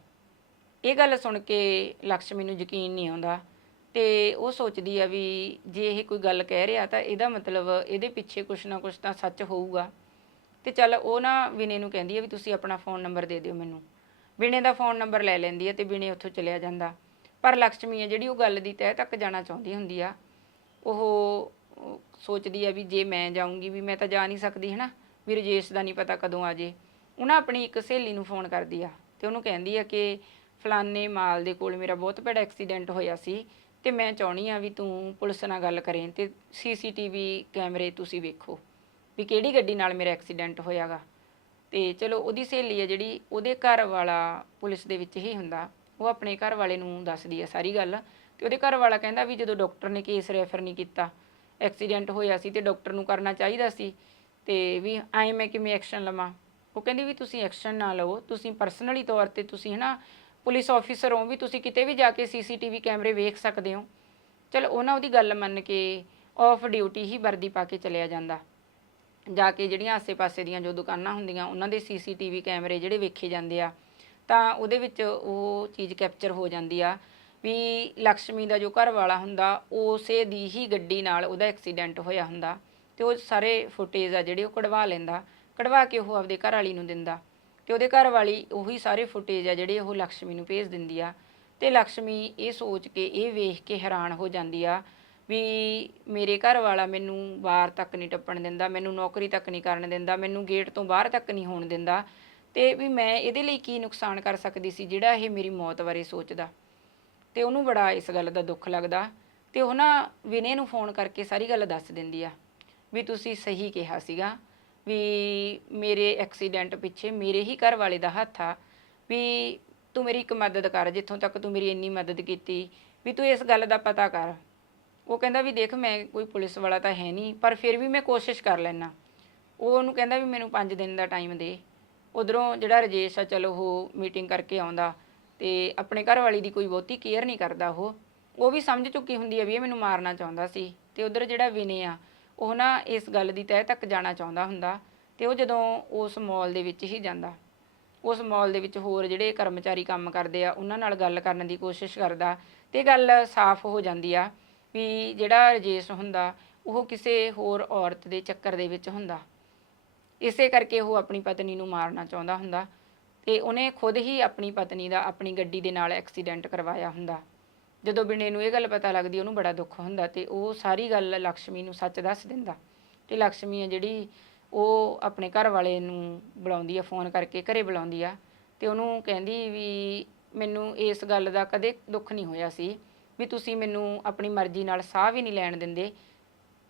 ਇਹ ਗੱਲ ਸੁਣ ਕੇ ਲక్ష్ਮੀ ਨੂੰ ਯਕੀਨ ਨਹੀਂ ਆਉਂਦਾ। ਤੇ ਉਹ ਸੋਚਦੀ ਆ ਵੀ ਜੇ ਇਹ ਕੋਈ ਗੱਲ ਕਹਿ ਰਿਹਾ ਤਾਂ ਇਹਦਾ ਮਤਲਬ ਇਹਦੇ ਪਿੱਛੇ ਕੁਛ ਨਾ ਕੁਛ ਤਾਂ ਸੱਚ ਹੋਊਗਾ। ਤੇ ਚੱਲ ਉਹ ਨਾ ਵਿਨੇ ਨੂੰ ਕਹਿੰਦੀ ਹੈ ਵੀ ਤੁਸੀਂ ਆਪਣਾ ਫੋਨ ਨੰਬਰ ਦੇ ਦਿਓ ਮੈਨੂੰ। ਵਿਨੇ ਦਾ ਫੋਨ ਨੰਬਰ ਲੈ ਲੈਂਦੀ ਹੈ ਤੇ ਵਿਨੇ ਉੱਥੋਂ ਚਲਿਆ ਜਾਂਦਾ। ਪਰ ਲక్ష్ਮੀ ਹੈ ਜਿਹੜੀ ਉਹ ਗੱਲ ਦੀ ਤਹਿ ਤੱਕ ਜਾਣਾ ਚਾਹੁੰਦੀ ਹੁੰਦੀ ਆ। ਉਹ ਸੋਚਦੀ ਆ ਵੀ ਜੇ ਮੈਂ ਜਾਊਂਗੀ ਵੀ ਮੈਂ ਤਾਂ ਜਾ ਨਹੀਂ ਸਕਦੀ, ਹਨਾ? ਵੀ ਰਜੇਸ਼ ਦਾ ਨਹੀਂ ਪਤਾ ਕਦੋਂ ਆ ਜੇ। ਉਹਨਾਂ ਆਪਣੀ ਇੱਕ ਸਹੇਲੀ ਨੂੰ ਫੋਨ ਕਰਦੀ ਆ ਤੇ ਉਹਨੂੰ ਕਹਿੰਦੀ ਆ ਕਿ ਫਲਾਨੇ ਮਾਲ ਦੇ ਕੋਲ ਮੇਰਾ ਬਹੁਤ ਭੈੜਾ ਐਕਸੀਡੈਂਟ ਹੋਇਆ ਸੀ ਤੇ ਮੈਂ ਚਾਹਣੀ ਆ ਵੀ ਤੂੰ ਪੁਲਿਸ ਨਾਲ ਗੱਲ ਕਰੇ ਤੇ ਸੀਸੀਟੀਵੀ ਕੈਮਰੇ ਤੁਸੀਂ ਵੇਖੋ। ਵੀ ਕਿਹੜੀ ਗੱਡੀ ਨਾਲ ਮੇਰਾ ਐਕਸੀਡੈਂਟ ਹੋਇਆਗਾ। ਤੇ ਚਲੋ ਉਹਦੀ ਸਹੇਲੀ ਆ ਜਿਹੜੀ, ਉਹਦੇ ਘਰ ਵਾਲਾ ਪੁਲਿਸ ਦੇ ਵਿੱਚ ਹੀ ਹੁੰਦਾ। ਉਹ ਆਪਣੇ ਘਰ ਵਾਲੇ ਨੂੰ ਦੱਸਦੀ ਆ ਸਾਰੀ ਗੱਲ। ਤੇ ਉਹਦੇ ਘਰ ਵਾਲਾ ਕਹਿੰਦਾ ਵੀ ਜਦੋਂ ਡਾਕਟਰ ਨੇ ਕੇਸ ਰੈਫਰ ਨਹੀਂ ਕੀਤਾ, ਐਕਸੀਡੈਂਟ ਹੋਇਆ ਸੀ ਤੇ ਡਾਕਟਰ ਨੂੰ ਕਰਨਾ ਚਾਹੀਦਾ ਸੀ। ਤੇ ਵੀ ਐਂ ਮੈਂ ਕਿਵੇਂ ਐਕਸ਼ਨ ਲਵਾਂ? ਉਹ ਕਹਿੰਦੀ ਵੀ ਤੁਸੀਂ ਐਕਸ਼ਨ ਨਾ ਲਓ ਤੁਸੀਂ ਪਰਸਨਲੀ ਤੌਰ ਤੇ ਤੁਸੀਂ ਹਨਾ, ਪੁਲਿਸ ਆਫੀਸਰ ਹੋ ਵੀ ਤੁਸੀਂ ਕਿਤੇ ਵੀ ਜਾ ਕੇ ਸੀਸੀਟੀਵੀ ਕੈਮਰੇ ਵੇਖ ਸਕਦੇ ਹੋ। ਚਲ ਉਹਨਾਂ ਉਹਦੀ ਗੱਲ ਮੰਨ ਕੇ ਆਫ ਡਿਊਟੀ ਹੀ ਵਰਦੀ ਪਾ ਕੇ ਚਲਿਆ ਜਾਂਦਾ। ਜਾ ਕੇ ਜਿਹੜੀਆਂ ਆਸੇ-ਪਾਸੇ ਦੀਆਂ ਜੋ ਦੁਕਾਨਾਂ ਹੁੰਦੀਆਂ, ਉਹਨਾਂ ਦੇ ਸੀਸੀਟੀਵੀ ਕੈਮਰੇ ਜਿਹੜੇ ਵੇਖੇ ਜਾਂਦੇ ਆ, ਤਾਂ ਉਹਦੇ ਵਿੱਚ ਉਹ ਚੀਜ਼ ਕੈਪਚਰ ਹੋ ਜਾਂਦੀ ਆ ਵੀ ਲక్ష్ਮੀ ਦਾ ਜੋ ਘਰ ਵਾਲਾ ਹੁੰਦਾ, ਉਸੇ ਦੀ ਹੀ ਗੱਡੀ ਨਾਲ ਉਹਦਾ ਐਕਸੀਡੈਂਟ ਹੋਇਆ ਹੁੰਦਾ ਤੇ ਉਹ ਸਾਰੇ ਫੁਟੇਜ ਆ ਜਿਹੜੇ ਉਹ ਕਢਵਾ ਲੈਂਦਾ, ਕਢਵਾ ਕੇ ਉਹ ਆਪਦੇ ਘਰ ਵਾਲੀ ਨੂੰ ਦਿੰਦਾ ਤੇ ਉਹਦੇ ਘਰ ਵਾਲੀ ਉਹੀ ਸਾਰੇ ਫੁਟੇਜ ਆ ਜਿਹੜੇ ਉਹ ਲక్ష్ਮੀ ਨੂੰ ਭੇਜ ਦਿੰਦੀ ਆ ਤੇ ਲక్ష్ਮੀ ਇਹ ਸੋਚ ਕੇ, ਇਹ ਵੇਖ ਕੇ ਹੈਰਾਨ ਹੋ ਜਾਂਦੀ ਆ ਵੀ ਮੇਰੇ ਘਰ ਵਾਲਾ ਮੈਨੂੰ ਬਾਹਰ ਤੱਕ ਨਹੀਂ ਟੱਪਣ ਦਿੰਦਾ, ਮੈਨੂੰ ਨੌਕਰੀ ਤੱਕ ਨਹੀਂ ਕਰਨ ਦਿੰਦਾ, ਮੈਨੂੰ ਗੇਟ ਤੋਂ ਬਾਹਰ ਤੱਕ ਨਹੀਂ ਹੋਣ ਦਿੰਦਾ। ਤੇ ਵੀ ਮੈਂ ਇਹਦੇ ਲਈ ਕੀ ਨੁਕਸਾਨ ਕਰ ਸਕਦੀ ਸੀ ਜਿਹੜਾ ਇਹ ਮੇਰੀ ਮੌਤ ਬਾਰੇ ਸੋਚਦਾ? ਤੇ ਉਹਨੂੰ ਬੜਾ ਇਸ ਗੱਲ ਦਾ ਦੁੱਖ ਲੱਗਦਾ। ਤੇ ਉਹ ਨਾ ਵਿਨੇ ਨੂੰ ਫੋਨ ਕਰਕੇ ਸਾਰੀ ਗੱਲ ਦੱਸ ਦਿੰਦੀ ਆ, ਵੀ ਤੁਸੀਂ ਸਹੀ ਕਿਹਾ ਸੀਗਾ, ਵੀ ਮੇਰੇ ਐਕਸੀਡੈਂਟ ਪਿੱਛੇ ਮੇਰੇ ਹੀ ਘਰ ਵਾਲੇ ਦਾ ਹੱਥ ਆ, ਵੀ ਤੂੰ ਮੇਰੀ ਇੱਕ ਮਦਦ ਕਰ, ਜਿੱਥੋਂ ਤੱਕ ਤੂੰ ਮੇਰੀ ਇੰਨੀ ਮਦਦ ਕੀਤੀ, ਵੀ ਤੂੰ ਇਸ ਗੱਲ ਦਾ ਪਤਾ ਕਰ ਉਹ ਕਹਿੰਦਾ ਵੀ ਦੇਖ ਮੈਂ ਕੋਈ ਪੁਲਿਸ ਵਾਲਾ ਤਾਂ ਹੈ ਨਹੀਂ, ਪਰ ਫਿਰ ਵੀ ਮੈਂ ਕੋਸ਼ਿਸ਼ ਕਰ ਲੈਣਾ ਉਹ ਉਹਨੂੰ ਕਹਿੰਦਾ ਵੀ ਮੈਨੂੰ 5 ਦਿਨ ਦਾ ਟਾਈਮ ਦੇ। ਉਧਰੋਂ ਜਿਹੜਾ ਰਜੇਸ਼ ਆ, ਚਲੋ ਉਹ ਮੀਟਿੰਗ ਕਰਕੇ ਆਉਂਦਾ ਤੇ ਆਪਣੇ ਘਰ ਵਾਲੀ ਦੀ ਕੋਈ ਬਹੁਤੀ ਕੇਅਰ ਨਹੀਂ ਕਰਦਾ ਉਹ। ਉਹ ਵੀ ਸਮਝ ਚੁੱਕੀ ਹੁੰਦੀ ਹੈ ਵੀ ਇਹ ਮੈਨੂੰ ਮਾਰਨਾ ਚਾਹੁੰਦਾ ਸੀ। ਤੇ ਉਧਰ ਜਿਹੜਾ ਵਿਨੇ ਆ, ਉਹ ਨਾ ਇਸ ਗੱਲ ਦੀ ਤਹਿ ਤੱਕ ਜਾਣਾ ਚਾਹੁੰਦਾ ਹੁੰਦਾ ਤੇ ਉਹ ਜਦੋਂ ਉਸ ਮਾਲ ਦੇ ਵਿੱਚ ਹੀ ਜਾਂਦਾ, ਉਸ ਮਾਲ ਦੇ ਵਿੱਚ ਹੋਰ ਜਿਹੜੇ ਕਰਮਚਾਰੀ ਕੰਮ ਕਰਦੇ ਆ, ਉਹਨਾਂ ਨਾਲ ਗੱਲ ਕਰਨ ਦੀ ਕੋਸ਼ਿਸ਼ ਕਰਦਾ ਤੇ ਗੱਲ ਸਾਫ਼ ਹੋ ਜਾਂਦੀ ਆ ਵੀ ਜਿਹੜਾ ਰਜੇਸ਼ ਹੁੰਦਾ, ਉਹ ਕਿਸੇ ਹੋਰ ਔਰਤ ਦੇ ਚੱਕਰ ਦੇ ਵਿੱਚ ਹੁੰਦਾ। ਇਸੇ ਕਰਕੇ ਉਹ ਆਪਣੀ ਪਤਨੀ ਨੂੰ ਮਾਰਨਾ ਚਾਹੁੰਦਾ ਹੁੰਦਾ ਤੇ ਉਹਨੇ ਖੁਦ ਹੀ ਆਪਣੀ ਪਤਨੀ ਦਾ ਆਪਣੀ ਗੱਡੀ ਦੇ ਨਾਲ ਐਕਸੀਡੈਂਟ ਕਰਵਾਇਆ ਹੁੰਦਾ। ਜਦੋਂ ਬਿੰਨੇ ਨੂੰ ਇਹ ਗੱਲ ਪਤਾ ਲੱਗਦੀ, ਉਹਨੂੰ ਬੜਾ ਦੁੱਖ ਹੁੰਦਾ ਤੇ ਉਹ ਸਾਰੀ ਗੱਲ ਲక్ష్ਮੀ ਨੂੰ ਸੱਚ ਦੱਸ ਦਿੰਦਾ। ਤੇ ਲక్ష్ਮੀ ਆ ਜਿਹੜੀ, ਉਹ ਆਪਣੇ ਘਰ ਵਾਲੇ ਨੂੰ ਬੁਲਾਉਂਦੀ ਆ, ਫੋਨ ਕਰਕੇ ਘਰੇ ਬੁਲਾਉਂਦੀ ਆ ਤੇ ਉਹਨੂੰ ਕਹਿੰਦੀ ਵੀ ਮੈਨੂੰ ਇਸ ਗੱਲ ਦਾ ਕਦੇ ਦੁੱਖ ਨਹੀਂ ਹੋਇਆ ਸੀ। ਵੀ ਤੁਸੀਂ ਮੈਨੂੰ ਆਪਣੀ ਮਰਜ਼ੀ ਨਾਲ ਸਾਹ ਵੀ ਨਹੀਂ ਲੈਣ ਦਿੰਦੇ।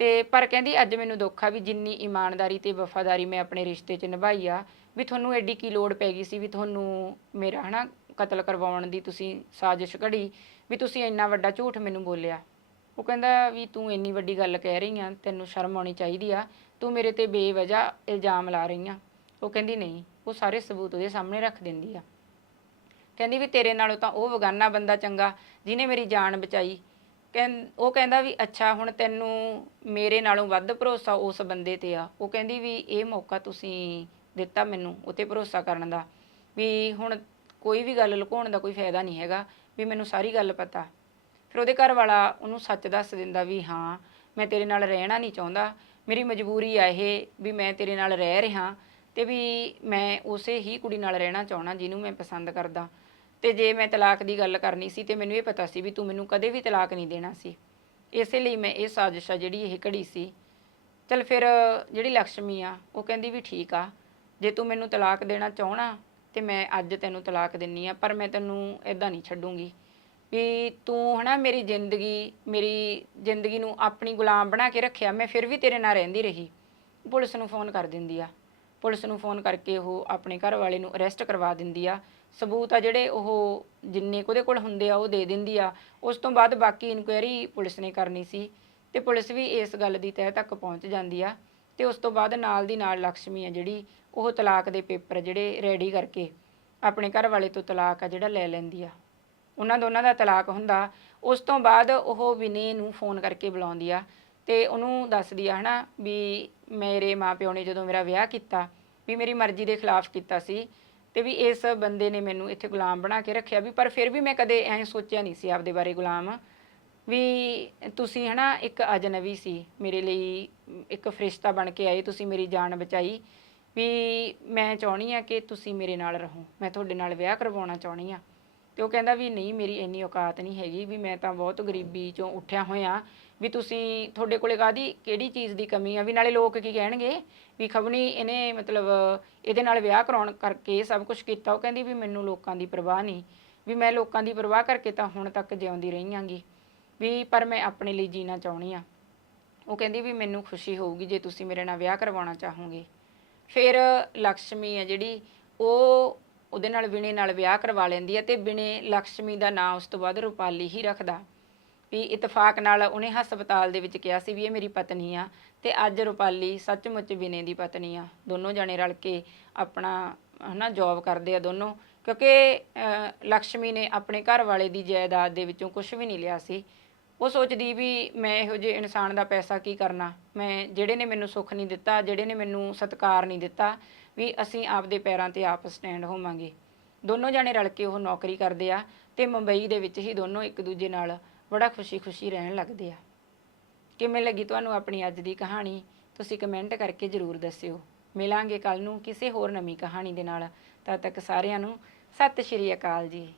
ਤੇ ਪਰ ਕਹਿੰਦੀ, ਅੱਜ ਮੈਨੂੰ ਦੁੱਖ ਆ ਵੀ ਜਿੰਨੀ ਇਮਾਨਦਾਰੀ ਤੇ ਵਫਾਦਾਰੀ ਮੈਂ ਆਪਣੇ ਰਿਸ਼ਤੇ 'ਚ ਨਿਭਾਈ ਆ, ਵੀ ਤੁਹਾਨੂੰ ਐਡੀ ਕੀ ਲੋੜ ਪੈ ਗਈ ਸੀ ਵੀ ਤੁਹਾਨੂੰ ਮੇਰਾ ਹਨਾ ਕਤਲ ਕਰਵਾਉਣ ਦੀ ਤੁਸੀਂ ਸਾਜ਼ਿਸ਼ ਘੜੀ, ਵੀ ਤੁਸੀਂ ਇੰਨਾ ਵੱਡਾ ਝੂਠ ਮੈਨੂੰ ਬੋਲਿਆ। ਉਹ ਕਹਿੰਦਾ ਵੀ ਤੂੰ ਇੰਨੀ ਵੱਡੀ ਗੱਲ ਕਹਿ ਰਹੀ ਆ, ਤੈਨੂੰ ਸ਼ਰਮ ਆਉਣੀ ਚਾਹੀਦੀ ਆ, ਤੂੰ ਮੇਰੇ ਤੇ ਬੇਵਜ੍ਹਾ ਇਲਜ਼ਾਮ ਲਾ ਰਹੀ ਆ। ਉਹ ਕਹਿੰਦੀ, ਨਹੀਂ, ਉਹ ਸਾਰੇ ਸਬੂਤ ਉਹਦੇ ਸਾਹਮਣੇ ਰੱਖ ਦਿੰਦੀ ਆ। ਕਹਿੰਦੀ ਵੀ ਤੇਰੇ ਨਾਲੋਂ ਤਾਂ ਉਹ ਬਗਾਨਾ ਬੰਦਾ ਚੰਗਾ, ਜਿਹਨੇ ਮੇਰੀ ਜਾਨ ਬਚਾਈ। ਕਹਿੰ, ਉਹ ਕਹਿੰਦਾ ਵੀ ਅੱਛਾ, ਹੁਣ ਤੈਨੂੰ ਮੇਰੇ ਨਾਲੋਂ ਵੱਧ ਭਰੋਸਾ ਉਸ ਬੰਦੇ ਤੇ ਆ। ਉਹ ਕਹਿੰਦੀ ਵੀ ਇਹ ਮੌਕਾ ਤੁਸੀਂ ਦਿੱਤਾ ਮੈਨੂੰ ਉਤੇ ਭਰੋਸਾ ਕਰਨ ਦਾ। ਵੀ ਹੁਣ ਕੋਈ ਵੀ ਗੱਲ ਲੁਕਾਉਣ ਦਾ ਕੋਈ ਫਾਇਦਾ ਨਹੀਂ ਹੈਗਾ, ਵੀ ਮੈਨੂੰ ਸਾਰੀ ਗੱਲ ਪਤਾ। ਫਿਰ ਉਹਦੇ ਘਰ ਵਾਲਾ ਉਹਨੂੰ ਸੱਚ ਦੱਸ ਦਿੰਦਾ ਵੀ ਹਾਂ, ਮੈਂ ਤੇਰੇ ਨਾਲ ਰਹਿਣਾ ਨਹੀਂ ਚਾਹੁੰਦਾ। ਮੇਰੀ ਮਜਬੂਰੀ ਆ ਇਹ ਵੀ ਮੈਂ ਤੇਰੇ ਨਾਲ ਰਹਿ ਰਿਹਾ ਤੇ ਵੀ ਮੈਂ ਉਸੇ ਹੀ ਕੁੜੀ ਨਾਲ ਰਹਿਣਾ ਚਾਹਣਾ ਜਿਹਨੂੰ ਮੈਂ ਪਸੰਦ ਕਰਦਾ। ਤੇ ਜੇ ਮੈਂ ਤਲਾਕ ਦੀ ਗੱਲ ਕਰਨੀ ਸੀ ਤੇ ਮੈਨੂੰ ਇਹ ਪਤਾ ਸੀ ਵੀ ਤੂੰ ਮੈਨੂੰ ਕਦੇ ਵੀ ਤਲਾਕ ਨਹੀਂ ਦੇਣਾ ਸੀ। ਇਸੇ ਲਈ ਮੈਂ ਇਹ ਸਾਜ਼ਿਸ਼ ਆ ਜਿਹੜੀ ਇਹ ਘੜੀ ਸੀ। ਚਲ ਫਿਰ ਜਿਹੜੀ ਲక్ష్ਮੀ ਆ, ਉਹ ਕਹਿੰਦੀ ਵੀ ਠੀਕ ਆ, ਜੇ ਤੂੰ ਮੈਨੂੰ ਤਲਾਕ ਦੇਣਾ ਚਾਹਣਾ ਤੇ ਮੈਂ ਅੱਜ ਤੈਨੂੰ ਤਲਾਕ ਦਿੰਨੀ ਆ, ਪਰ ਮੈਂ ਤੈਨੂੰ ਇਦਾਂ ਨਹੀਂ ਛੱਡੂੰਗੀ। ਵੀ ਤੂੰ ਹਨਾ ਮੇਰੀ ਜ਼ਿੰਦਗੀ ਮੇਰੀ ਜ਼ਿੰਦਗੀ ਨੂੰ ਆਪਣੀ ਗੁਲਾਮ ਬਣਾ ਕੇ ਰੱਖਿਆ, ਮੈਂ ਫਿਰ ਵੀ ਤੇਰੇ ਨਾਲ ਰਹਿੰਦੀ ਰਹੀ। ਪੁਲਿਸ ਨੂੰ ਫੋਨ ਕਰ ਦਿੰਦੀ ਆ। ਪੁਲਿਸ ਨੂੰ ਫੋਨ ਕਰਕੇ ਉਹ ਆਪਣੇ ਘਰ ਵਾਲੇ ਨੂੰ ਅਰੈਸਟ ਕਰਵਾ ਦਿੰਦੀ ਆ ਸਬੂਤ ਆ ਜਿਹੜੇ ਉਹ ਜਿੰਨੇ ਕੁ ਉਹਦੇ ਕੋਲ ਹੁੰਦੇ ਆ, ਉਹ ਦੇ ਦਿੰਦੀ ਆ। ਉਸ ਤੋਂ ਬਾਅਦ ਬਾਕੀ ਇਨਕੁਆਇਰੀ ਪੁਲਿਸ ਨੇ ਕਰਨੀ ਸੀ ਤੇ ਪੁਲਿਸ ਵੀ ਇਸ ਗੱਲ ਦੀ ਤਹਿ ਤੱਕ ਪਹੁੰਚ ਜਾਂਦੀ ਆ ਤੇ ਉਸ ਤੋਂ ਬਾਅਦ ਨਾਲ ਦੀ ਨਾਲ ਲక్ష్ਮੀ ਆ ਜਿਹੜੀ ਉਹ ਤਲਾਕ ਦੇ ਪੇਪਰ ਜਿਹੜੇ ਰੈਡੀ ਕਰਕੇ ਆਪਣੇ ਘਰ ਵਾਲੇ ਤੋਂ ਤਲਾਕ ਆ ਜਿਹੜਾ ਲੈ ਲੈਂਦੀ ਆ। ਉਹਨਾਂ ਦੋਨਾਂ ਦਾ ਤਲਾਕ ਹੁੰਦਾ। ਉਸ ਤੋਂ ਬਾਅਦ ਉਹ ਵਿਨੇ ਨੂੰ ਫੋਨ ਕਰਕੇ ਬੁਲਾਉਂਦੀ ਆ ਤੇ ਉਹਨੂੰ ਦੱਸਦੀ ਆ ਹਨਾ ਵੀ ਮੇਰੇ ਮਾਪਿਓ ਨੇ ਜਦੋਂ ਮੇਰਾ ਵਿਆਹ ਕੀਤਾ, ਵੀ ਮੇਰੀ ਮਰਜ਼ੀ ਦੇ ਖਿਲਾਫ ਕੀਤਾ ਸੀ। ਤੇ ਵੀ ਇਸ ਬੰਦੇ ਨੇ ਮੈਨੂੰ ਇੱਥੇ ਗੁਲਾਮ ਬਣਾ ਕੇ ਰੱਖਿਆ ਵੀ, ਪਰ ਫਿਰ ਵੀ ਮੈਂ ਕਦੇ ਐਂ ਸੋਚਿਆ ਨਹੀਂ ਸੀ ਆਪਦੇ ਬਾਰੇ ਗੁਲਾਮ। ਵੀ ਤੁਸੀਂ ਹਨਾ ਇੱਕ ਅਜਨਬੀ ਸੀ, ਮੇਰੇ ਲਈ ਇੱਕ ਫਰਿਸ਼ਤਾ ਬਣ ਕੇ ਆਏ, ਤੁਸੀਂ ਮੇਰੀ ਜਾਨ ਬਚਾਈ। ਵੀ ਮੈਂ ਚਾਹਣੀ ਆ ਕਿ ਤੁਸੀਂ ਮੇਰੇ ਨਾਲ ਰਹੋ, ਮੈਂ ਤੁਹਾਡੇ ਨਾਲ ਵਿਆਹ ਕਰਵਾਉਣਾ ਚਾਹਣੀ ਆ ਤੇ ਉਹ ਕਹਿੰਦਾ ਵੀ ਨਹੀਂ, ਮੇਰੀ ਇੰਨੀ ਔਕਾਤ ਨਹੀਂ ਹੈਗੀ ਵੀ ਮੈਂ ਤਾਂ ਬਹੁਤ ਗਰੀਬੀ ਚੋਂ ਉੱਠਿਆ ਹੋਇਆ। ਵੀ ਤੁਸੀਂ ਤੁਹਾਡੇ ਕੋਲੇ ਕਾਦੀ ਕਿਹੜੀ ਚੀਜ਼ ਦੀ ਕਮੀ ਆ? ਵੀ ਨਾਲੇ ਲੋਕ ਕੀ ਕਹਿਣਗੇ? ਵੀ ਖਬਣੀ ਇਹਨੇ ਮਤਲਬ ਇਹਦੇ ਨਾਲ ਵਿਆਹ ਕਰਾਉਣ ਕਰਕੇ ਸਭ ਕੁਝ ਕੀਤਾ। ਉਹ ਕਹਿੰਦੀ ਵੀ ਮੈਨੂੰ ਲੋਕਾਂ ਦੀ ਪਰਵਾਹ ਨਹੀਂ। ਵੀ ਮੈਂ ਲੋਕਾਂ ਦੀ ਪਰਵਾਹ ਕਰਕੇ ਤਾਂ ਹੁਣ ਤੱਕ ਜਿਉਂਦੀ ਰਹੀ ਆਂਗੀ ਵੀ ਪਰ ਮੈਂ ਆਪਣੇ ਲਈ ਜੀਣਾ ਚਾਹਣੀ ਆ। ਉਹ ਕਹਿੰਦੀ ਵੀ ਮੈਨੂੰ ਖੁਸ਼ੀ ਹੋਊਗੀ ਜੇ ਤੁਸੀਂ ਮੇਰੇ ਨਾਲ ਵਿਆਹ ਕਰਵਾਉਣਾ ਚਾਹੋਗੇ। ਫਿਰ ਲక్ష్ਮੀ ਆ ਜਿਹੜੀ, ਉਹ ਉਹਦੇ ਨਾਲ ਵਿਨੇ ਨਾਲ ਵਿਆਹ ਕਰਵਾ ਲੈਂਦੀ ਹੈ ਤੇ ਵਿਨੇ ਲక్ష్ਮੀ ਦਾ ਨਾਂ ਉਸ ਤੋਂ ਬਾਅਦ ਰੂਪਾਲੀ ਹੀ ਰੱਖਦਾ। ਵੀ ਇਤਫਾਕ ਨਾਲ ਉਹਨੇ ਹਸਪਤਾਲ ਦੇ ਵਿੱਚ ਕਿਹਾ ਸੀ ਵੀ ਇਹ ਮੇਰੀ ਪਤਨੀ ਆ ਤੇ ਅੱਜ ਰੁਪਾਲੀ ਸੱਚਮੁੱਚ ਵਿਨੇ ਦੀ ਪਤਨੀ ਆ। ਦੋਨੋਂ ਜਣੇ ਰਲ ਕੇ ਆਪਣਾ ਹਨਾ ਜੌਬ ਕਰਦੇ ਆ ਦੋਨੋਂ। ਕਿਉਂਕਿ ਅਹ, ਲక్ష్ਮੀ ਨੇ ਆਪਣੇ ਘਰ ਵਾਲੇ ਦੀ ਜਾਇਦਾਦ ਦੇ ਵਿੱਚੋਂ ਕੁਝ ਵੀ ਨਹੀਂ ਲਿਆ ਸੀ। ਉਹ ਸੋਚਦੀ ਵੀ ਮੈਂ ਇਹੋ ਜਿਹੇ ਇਨਸਾਨ ਦਾ ਪੈਸਾ ਕੀ ਕਰਨਾ? ਮੈਂ ਜਿਹੜੇ ਨੇ ਮੈਨੂੰ ਸੁੱਖ ਨਹੀਂ ਦਿੱਤਾ ਜਿਹੜੇ ਨੇ ਮੈਨੂੰ ਸਤਿਕਾਰ ਨਹੀਂ ਦਿੱਤਾ ਵੀ ਅਸੀਂ ਆਪਦੇ ਪੈਰਾਂ ਤੇ ਆਪ ਸਟੈਂਡ ਹੋਵਾਂਗੇ। ਦੋਨੋਂ ਜਣੇ ਰਲ ਕੇ ਉਹ ਨੌਕਰੀ ਕਰਦੇ ਆ ਤੇ ਮੁੰਬਈ ਦੇ ਵਿੱਚ ਹੀ ਦੋਨੋਂ ਇੱਕ ਦੂਜੇ ਨਾਲ ਬੜਾ ਖੁਸ਼ੀ-ਖੁਸ਼ੀ ਰਹਿਣ ਲੱਗਦੇ ਆ। ਕਿਵੇਂ ਲੱਗੀ ਤੁਹਾਨੂੰ ਆਪਣੀ ਅੱਜ ਦੀ ਕਹਾਣੀ? ਤੁਸੀਂ ਕਮੈਂਟ ਕਰਕੇ ਜਰੂਰ ਦੱਸਿਓ। ਮਿਲਾਂਗੇ ਕੱਲ ਨੂੰ ਕਿਸੇ ਹੋਰ ਨਵੀਂ ਕਹਾਣੀ ਦੇ ਨਾਲ। ਤਦ ਤੱਕ ਸਾਰਿਆਂ ਨੂੰ ਸਤਿ ਸ਼੍ਰੀ ਅਕਾਲ ਜੀ।